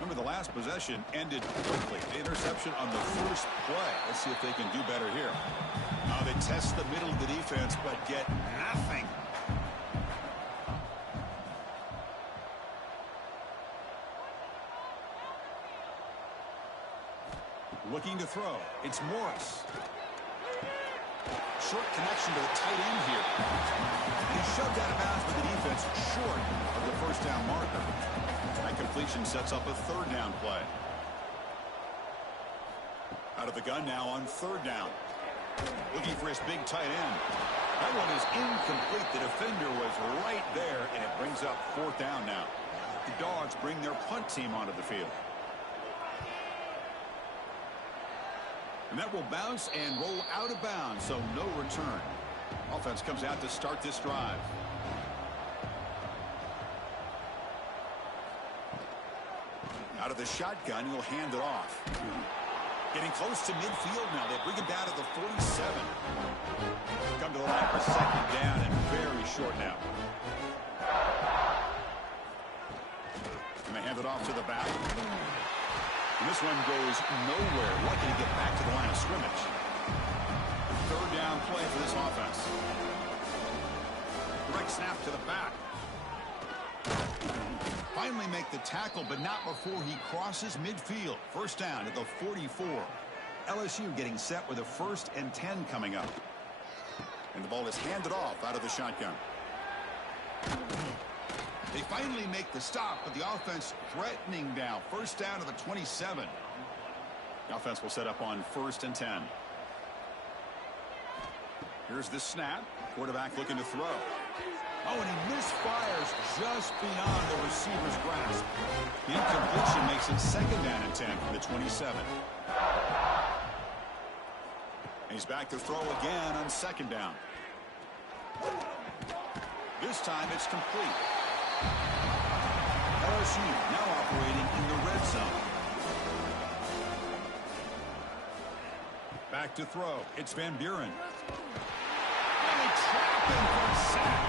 Remember, the last possession ended quickly. The interception on the first play. Let's see if they can do better here. Now they test the middle of the defense, but get nothing. Looking to throw. It's Morris. Short connection to the tight end here. And he shoved out of bounds with the defense short of the first down marker. That completion sets up a third down play. Out of the gun now on third down. Looking for his big tight end. That one is incomplete. The defender was right there, and it brings up fourth down now. The Dogs bring their punt team onto the field. And that will bounce and roll out of bounds, so no return. Offense comes out to start this drive. Out of the shotgun, he'll hand it off. Getting close to midfield now. They bring him down to the 47. Come to the line for second down and very short now. And they hand it off to the back. And this one goes nowhere. Lucky to get back to the line of scrimmage. Third down play for this offense. Direct snap to the back. Finally make the tackle, but not before he crosses midfield. First down at the 44. LSU getting set with a 1st and 10 coming up. And the ball is handed off out of the shotgun. They finally make the stop, but the offense threatening now. First down to the 27. The offense will set up on 1st and 10. Here's the snap. Quarterback looking to throw. Oh, and he misfires just beyond the receiver's grasp. The incompletion makes it 2nd down and 10 from the 27. He's back to throw again on 2nd down. This time it's complete. LSU now operating in the red zone. Back to throw. It's Van Buren. And they trap him for a sack.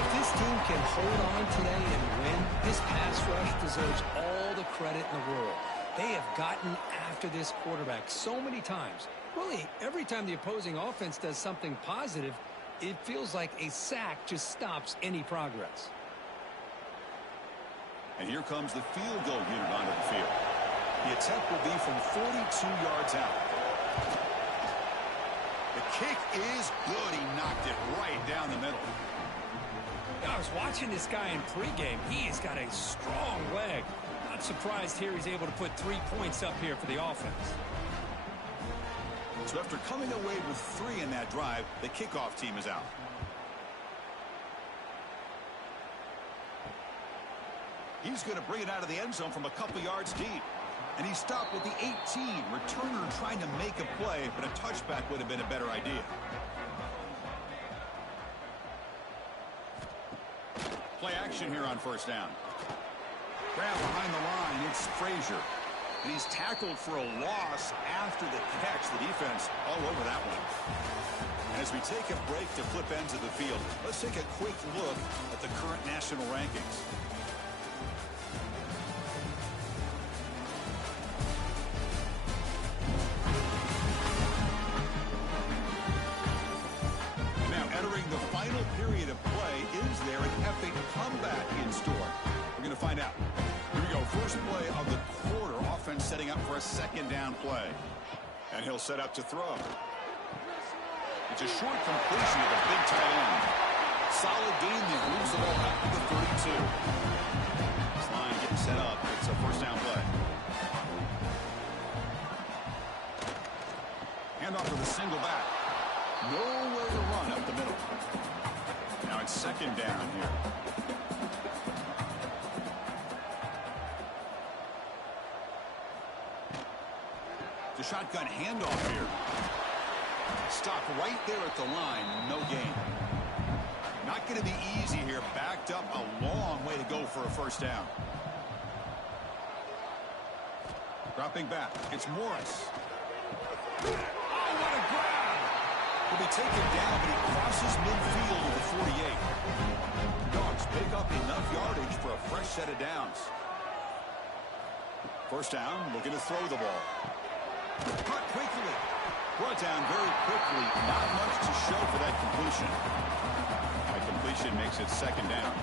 If this team can hold on today and win, this pass rush deserves all the credit in the world. They have gotten after this quarterback so many times. Really, every time the opposing offense does something positive, it feels like a sack just stops any progress. And here comes the field goal unit onto the field. The attempt will be from 42 yards out. The kick is good. He knocked it right down the middle. I was watching this guy in pregame. He has got a strong leg. Not surprised here he's able to put 3 points up here for the offense. So after coming away with 3 in that drive, the kickoff team is out. He's going to bring it out of the end zone from a couple yards deep. And he stopped with the 18. Returner trying to make a play, but a touchback would have been a better idea. Play action here on 1st down. Grab behind the line. It's Frazier. And he's tackled for a loss after the catch. The defense all over that one. And as we take a break to flip ends of the field, let's take a quick look at the current national rankings. Now entering the final period of play, is there an epic comeback in store? We're going to find out. Here we go. First play of the quarter. Offense setting up for a 2nd down play. And he'll set up to throw. It's a short completion of a big tight end. Solid gain there. Moves the ball back to the 32. This line getting set up. It's a 1st down play. Handoff for the single back. Nowhere to run up the middle. Now it's 2nd down here. The shotgun handoff here. Stop right there at the line. No gain. Not going to be easy here. Backed up a long way to go for a 1st down. Dropping back. It's Morris. Oh, what a grab! He'll be taken down, but he crosses midfield to the 48. Dogs pick up enough yardage for a fresh set of downs. 1st down, looking to throw the ball. Cut quickly. Brought down very quickly. Not much to show for that completion. That completion makes it 2nd down.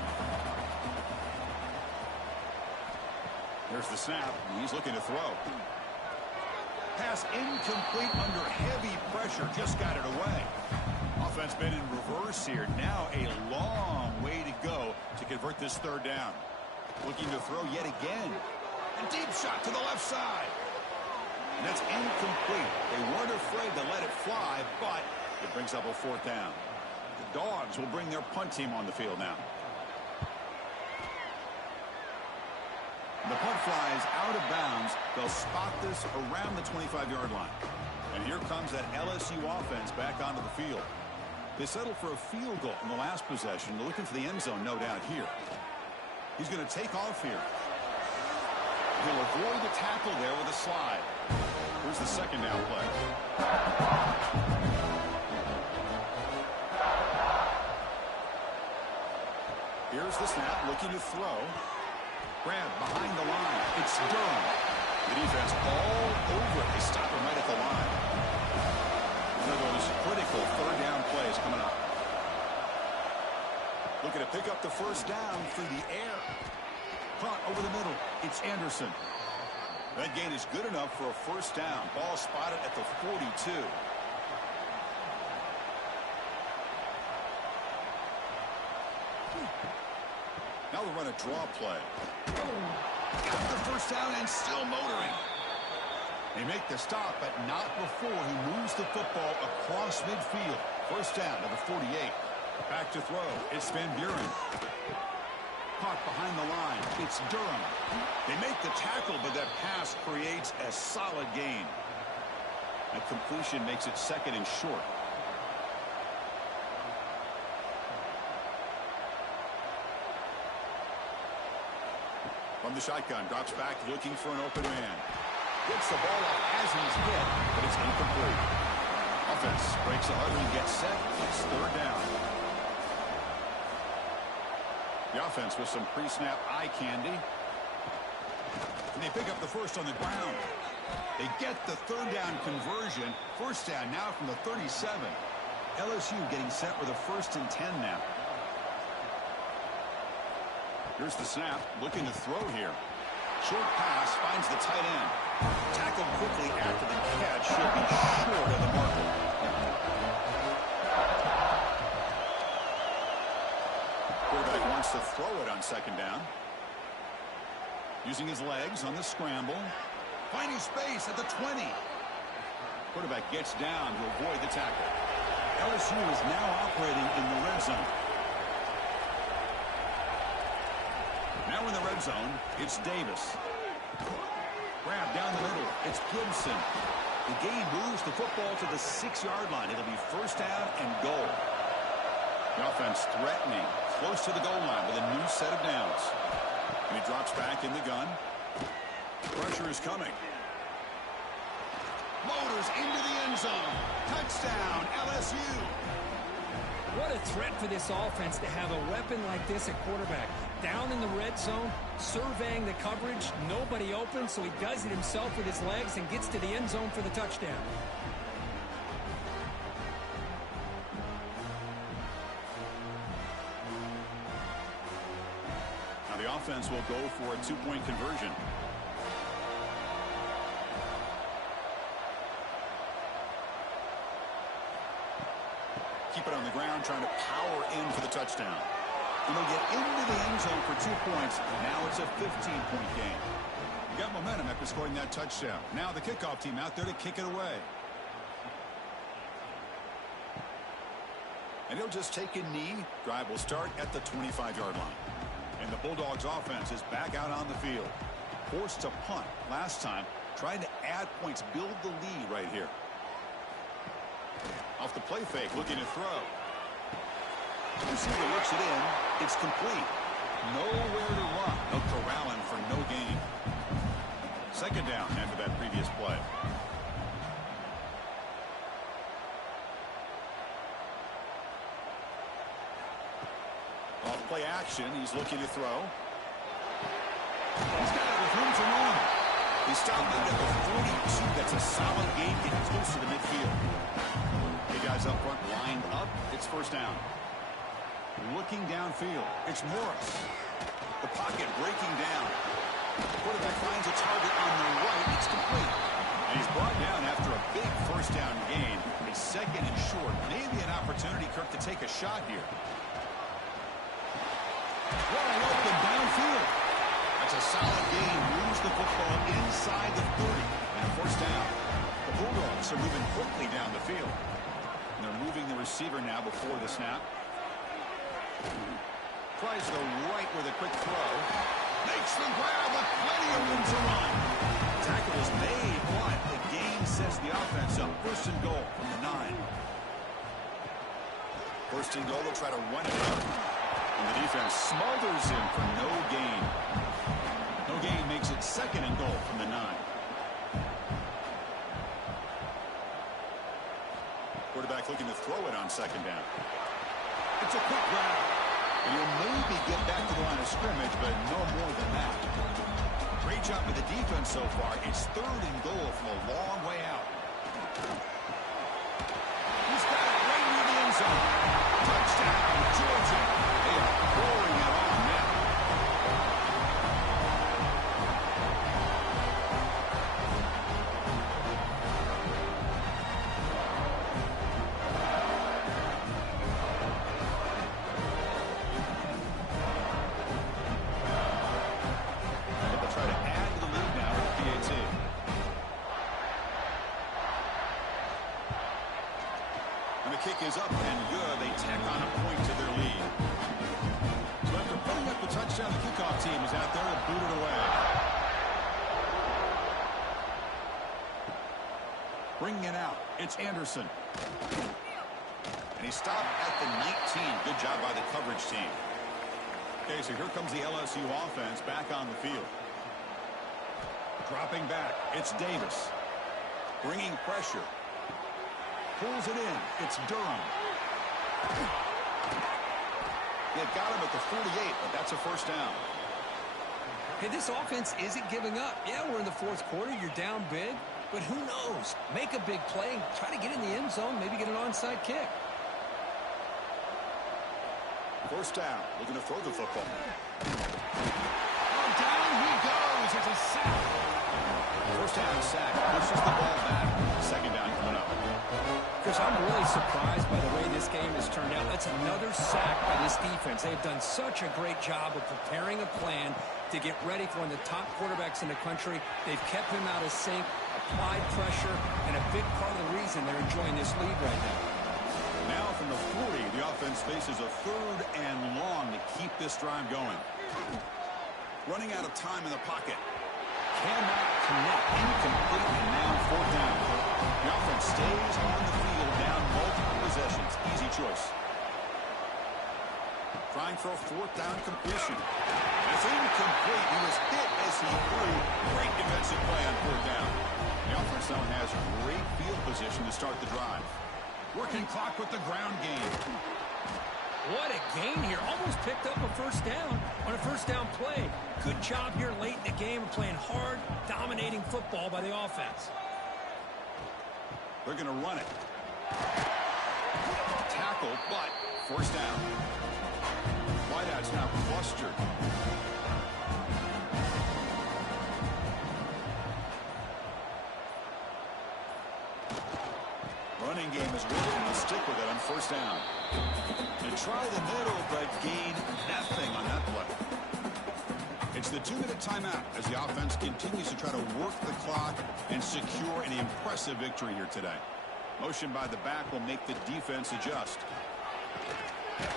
Here's the snap. He's looking to throw. Pass incomplete under heavy pressure. Just got it away. Offense been in reverse here. Now a long way to go to convert this 3rd down. Looking to throw yet again. A deep shot to the left side. And that's incomplete. They weren't afraid to let it fly, but it brings up a 4th down. The Dogs will bring their punt team on the field now. And the punt flies out of bounds. They'll spot this around the 25-yard line. And here comes that LSU offense back onto the field. They settled for a field goal in the last possession. They're looking for the end zone, no doubt, here. He's going to take off here. He'll avoid the tackle there with a slide. Here's the 2nd down play. Here's the snap, looking to throw. Grab behind the line. It's Durham. The defense all over it. They stop him right at the line. One of those critical 3rd down plays coming up. Looking to pick up the 1st down through the air. Caught over the middle. It's Anderson. That gain is good enough for a 1st down. Ball spotted at the 42. Now we'll run a draw play. Got the 1st down and still motoring. They make the stop, but not before he moves the football across midfield. 1st down to the 48. Back to throw. It's Van Buren. Caught behind the line. It's Durham. They make the tackle, but that pass creates a solid gain. That completion makes it second and short. From the shotgun, drops back looking for an open man. Gets the ball off as he's hit, but it's incomplete. Offense breaks a huddle and gets set. It's third down. The offense with some pre-snap eye candy. And they pick up the first on the ground. They get the third down conversion. First down now from the 37. LSU getting set with a 1st and 10 now. Here's the snap, looking to throw here. Short pass, finds the tight end. Tackled quickly after the catch, should be short of the marker. Quarterback wants to throw it on second down. Using his legs on the scramble. Finding space at the 20. Quarterback gets down to avoid the tackle. LSU is now operating in the red zone. Now in the red zone, it's Davis. Grab down the middle. It's Gibson. The gain moves the football to the 6-yard line. It'll be first down and goal. The offense threatening, close to the goal line with a new set of downs. And he drops back in the gun. Pressure is coming. Motors into the end zone. Touchdown, LSU. What a threat for this offense to have a weapon like this at quarterback. Down in the red zone, surveying the coverage, nobody open, so he does it himself with his legs and gets to the end zone for the touchdown. Now the offense will go for a 2-point conversion. Keep it on the ground, trying to power in for the touchdown. And they'll get into the end zone for 2 points. Now it's a 15-point game. You got momentum after scoring that touchdown. Now the kickoff team out there to kick it away. And he'll just take a knee. Drive will start at the 25-yard line. And the Bulldogs offense is back out on the field. Forced to punt last time. Trying to add points, build the lead right here. Off the play fake, looking to throw. Receiver looks it in. It's complete. Nowhere to run. No corralling for no gain. Second down after that previous play. Off play action. He's looking to throw. He's got it with room to run. He stopped out at the 42. That's a solid gain, getting close to the midfield. The guys up front lined up. It's first down. Looking downfield. It's Morris. The pocket breaking down. Quarterback finds a target on the right. It's complete. And he's brought down after a big first down gain. A second and short. Maybe an opportunity, Kirk, to take a shot here. Wide open downfield. That's a solid gain. Moves the football inside the 30. And a first down. The Bulldogs are moving quickly down the field. And they're moving the receiver now before the snap. Tries the right with a quick throw. Makes the grab with plenty of room to run. Tackle is made, but the gain sets the offense up. First and goal from the 9. First and goal, they'll try to run it out. And the defense smothers him for no gain. No gain makes it second and goal from the 9. Quarterback looking to throw it on second down. It's a quick grab. And you'll maybe get back to the line of scrimmage, but no more than that. Great job with the defense so far. It's third and goal from a long way out. He's got it right near the end zone. Touchdown, Georgia. They are pouring it on now. kick is up and good. They tack on a point to their lead. So after putting up the touchdown, the kickoff team is out there to boot it away. Bringing it out, it's Anderson. And he stopped at the 19. Good job by the coverage team. Okay, so here comes the LSU offense back on the field. Dropping back, it's Davis. Bringing pressure. Pulls it in, it's Durham. They got him at the 48, but that's a first down. Hey, this offense isn't giving up. Yeah, we're in the fourth quarter. You're down big. But who knows? Make a big play, try to get in the end zone, maybe get an onside kick. First down, looking to throw the football. Oh, down he goes. It's a sack. First down sack, pushes the ball back. Second down coming up. Chris, I'm really surprised by the way this game has turned out. That's another sack by this defense. They've done such a great job of preparing a plan to get ready for one of the top quarterbacks in the country. They've kept him out of sync, applied pressure, and a big part of the reason they're enjoying this lead right now. Now from the 40, the offense faces a third and long to keep this drive going. Running out of time in the pocket. Cannot connect. Incomplete, and now fourth down. The offense stays on the field, down multiple possessions. Easy choice. Trying for a fourth down completion. It's incomplete. He was hit as he threw. Great defensive play on fourth down. The offense now has great field position to start the drive. Working clock with the ground game. What a gain here. Almost picked up a first down on a first down play. Good job here late in the game of playing hard, dominating football by the offense. They're going to run it. Tackle, but first down. Wideout's now clustered. Running game is working. They'll stick with it on first down. They try the middle, but gain nothing on that play. It's the 2-minute timeout as the offense continues to try to work the clock and secure an impressive victory here today. Motion by the back will make the defense adjust.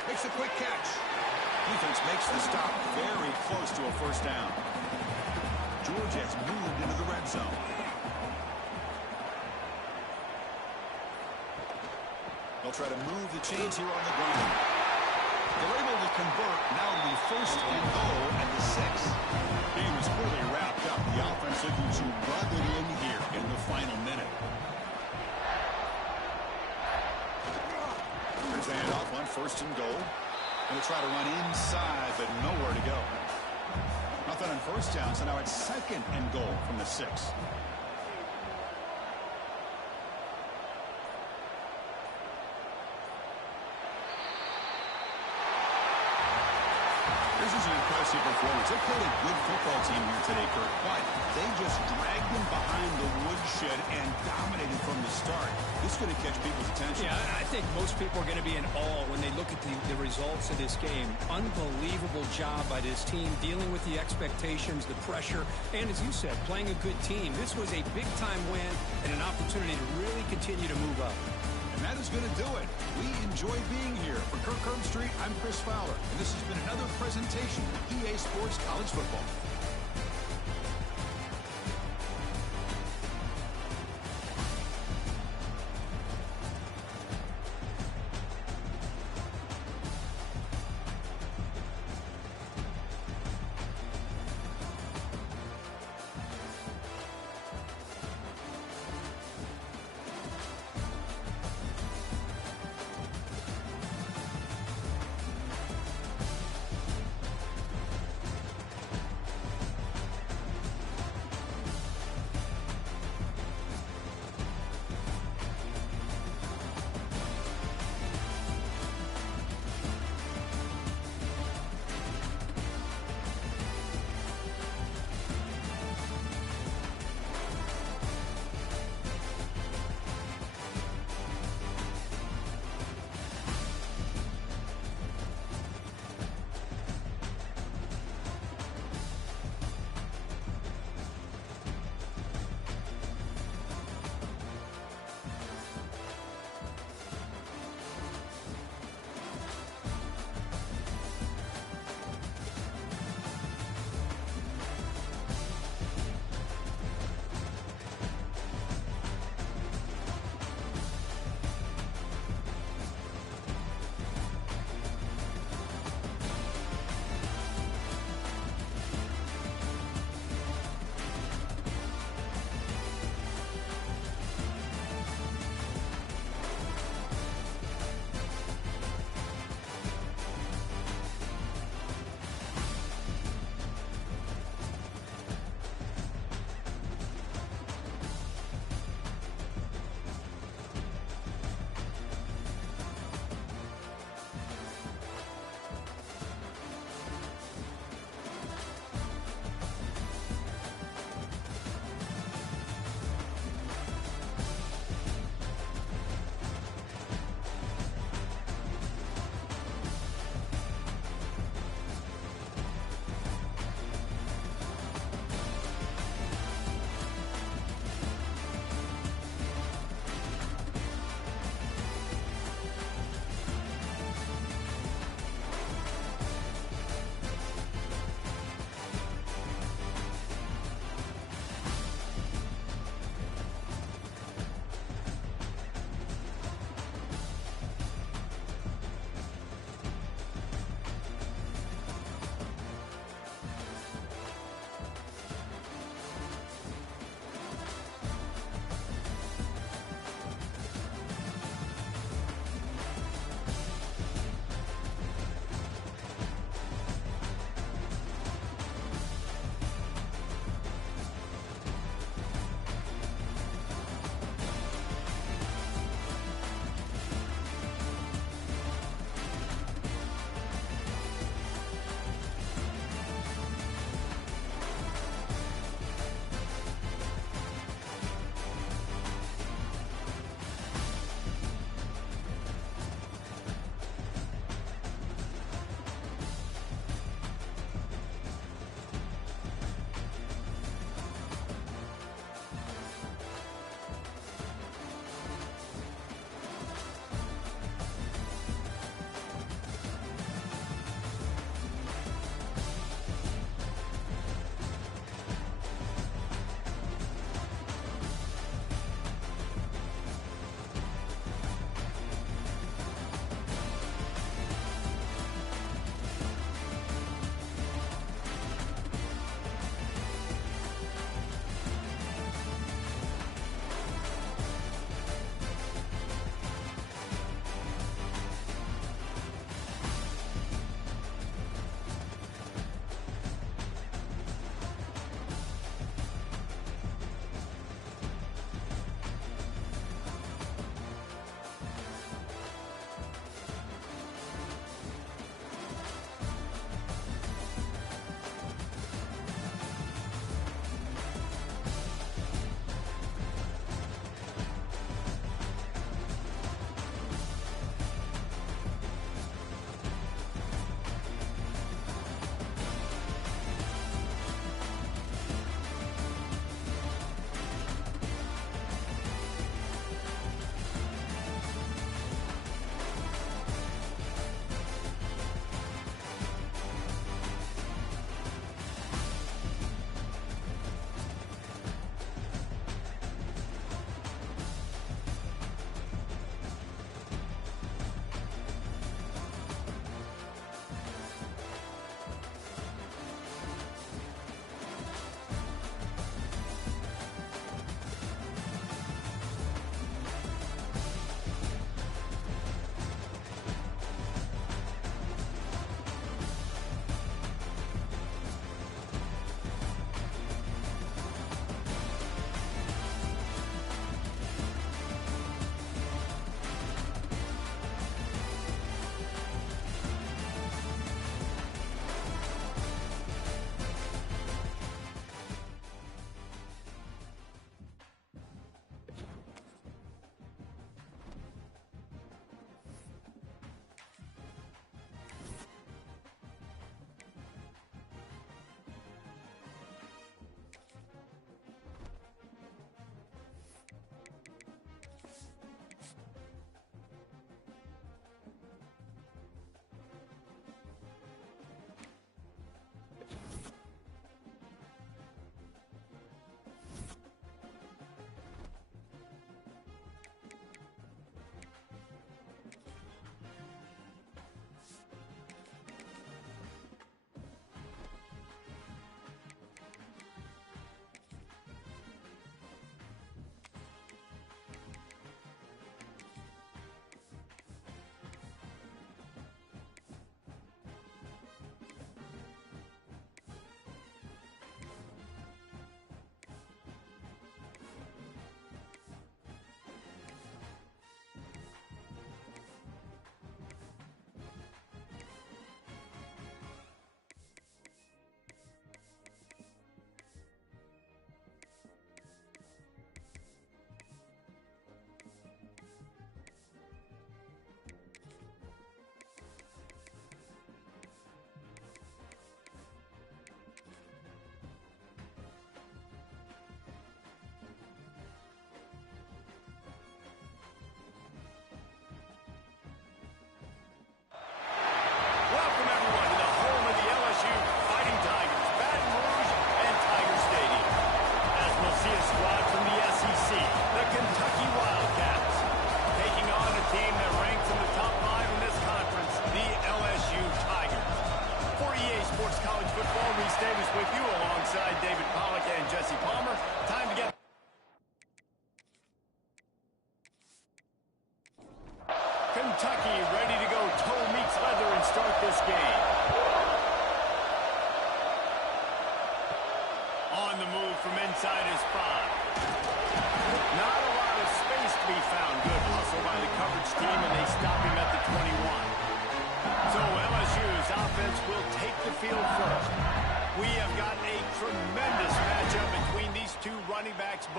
Makes a quick catch. Defense makes the stop very close to a first down. Georgia has moved into the red zone. They'll try to move the chains here on the ground. They're able to convert. Now it'll be first and goal at the 6. Game is fully wrapped up. The offense looking to rub it in here in the final minute. Here's a handoff on first and goal. Going to try to run inside, but nowhere to go. Nothing on first down, so now it's second and goal from the 6. This is an impressive performance. They played a good football team here today, Kurt, but they just dragged them behind the woodshed and dominated from the start. This is going to catch people's attention. Yeah, I think most people are going to be in awe when they look at the results of this game. Unbelievable job by this team, dealing with the expectations, the pressure, and as you said, playing a good team. This was a big-time win and an opportunity to really continue to move up. And that is going to do it. We enjoy being here. For Kirk Herbstreit, I'm Chris Fowler, and this has been another presentation of EA Sports College Football.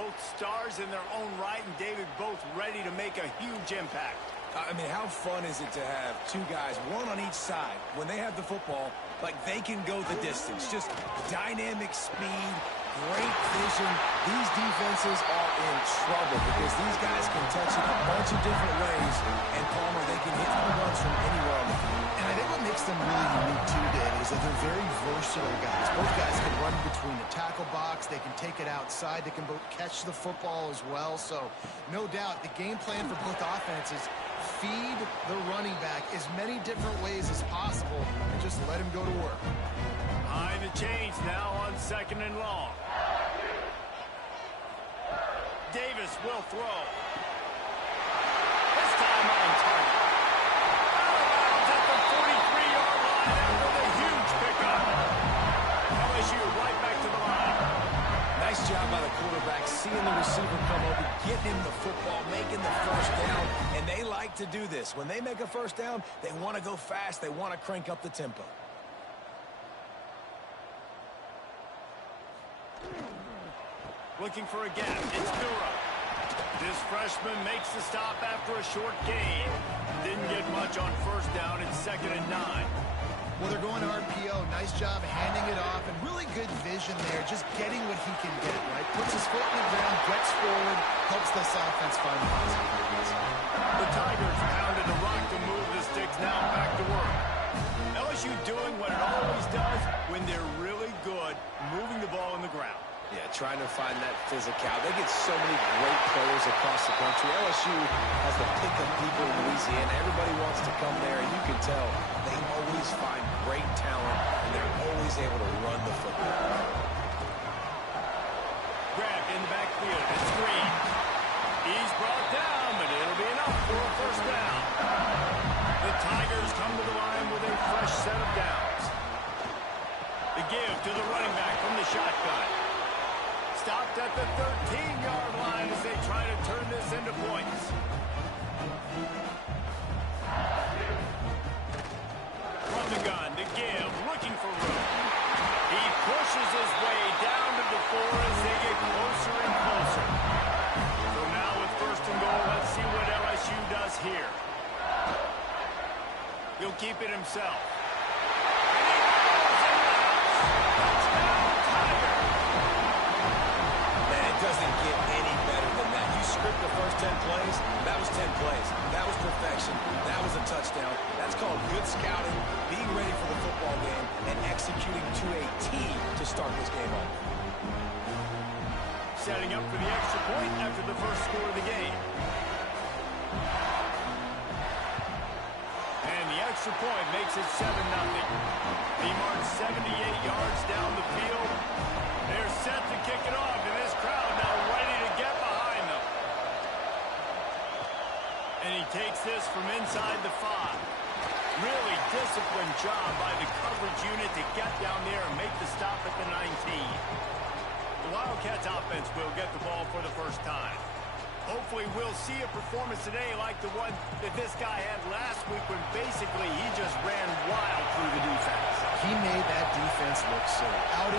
Both stars in their own right, and David both ready to make a huge impact. I mean, how fun is it to have two guys, one on each side, when they have the football, like they can go the distance. Just dynamic speed, great vision. These defenses are in trouble because these guys can touch it a bunch of different ways, and Palmer, they can hit home runs from anywhere on the field. And I think what makes them really unique, too, Dave, is that they're very versatile guys. Both guys can run between the tackle box. They can take it outside. They can both catch the football as well. So, no doubt, the game plan for both offenses, feed the running back as many different ways as possible and just let him go to work. Behind the chains now on 2nd and long. Davis will throw. This time on target. At the 43-yard line after the huge pickup. LSU right back to the line. Nice job by the quarterback, seeing the receiver come over, getting him the football, making the first down, and they like to do this. When they make a first down, they want to go fast. They want to crank up the tempo. Looking for a gap. It's Dura. This freshman makes the stop after a short gain. Didn't get much on first down. It's 2nd and 9. Well, they're going to RPO. Nice job handing it off, and really good vision there, just getting what he can get, right? Puts his foot in the ground, gets forward, helps this offense find positive areas. The Tigers pounded the rock to move the sticks, now back to work. LSU doing what it always does when they're really good, moving the ball in the ground. Yeah, trying to find that physical. They get so many great players across the country. LSU has the pick of people in Louisiana. Everybody wants to come there, and you can tell they always find great talent, and they're always able to run the football. Grab in the backfield. It's Green. He's brought down, but it'll be enough for a first down. The Tigers come to the line with a fresh set of downs. The give to the running back from the shotgun. Stopped at the 13-yard line as they try to turn this into points. From the gun, the give, looking for room. He pushes his way down to the 4 as they get closer and closer. So now with 1st and goal, let's see what LSU does here. He'll keep it himself. Doesn't get any better than that. You script the first 10 plays, that was 10 plays. That was perfection. That was a touchdown. That's called good scouting, being ready for the football game, and executing to a T to start this game off. Setting up for the extra point after the first score of the game. And the extra point makes it 7-0. He marched 78 yards down the field. They're set to kick it off, and this crowd now ready to get behind them. And he takes this from inside the 5. Really disciplined job by the coverage unit to get down there and make the stop at the 19. The Wildcats offense will get the ball for the first time. Hopefully we'll see a performance today like the one that this guy had last week when basically he just ran wild through the defense. He made that defense look silly. Out in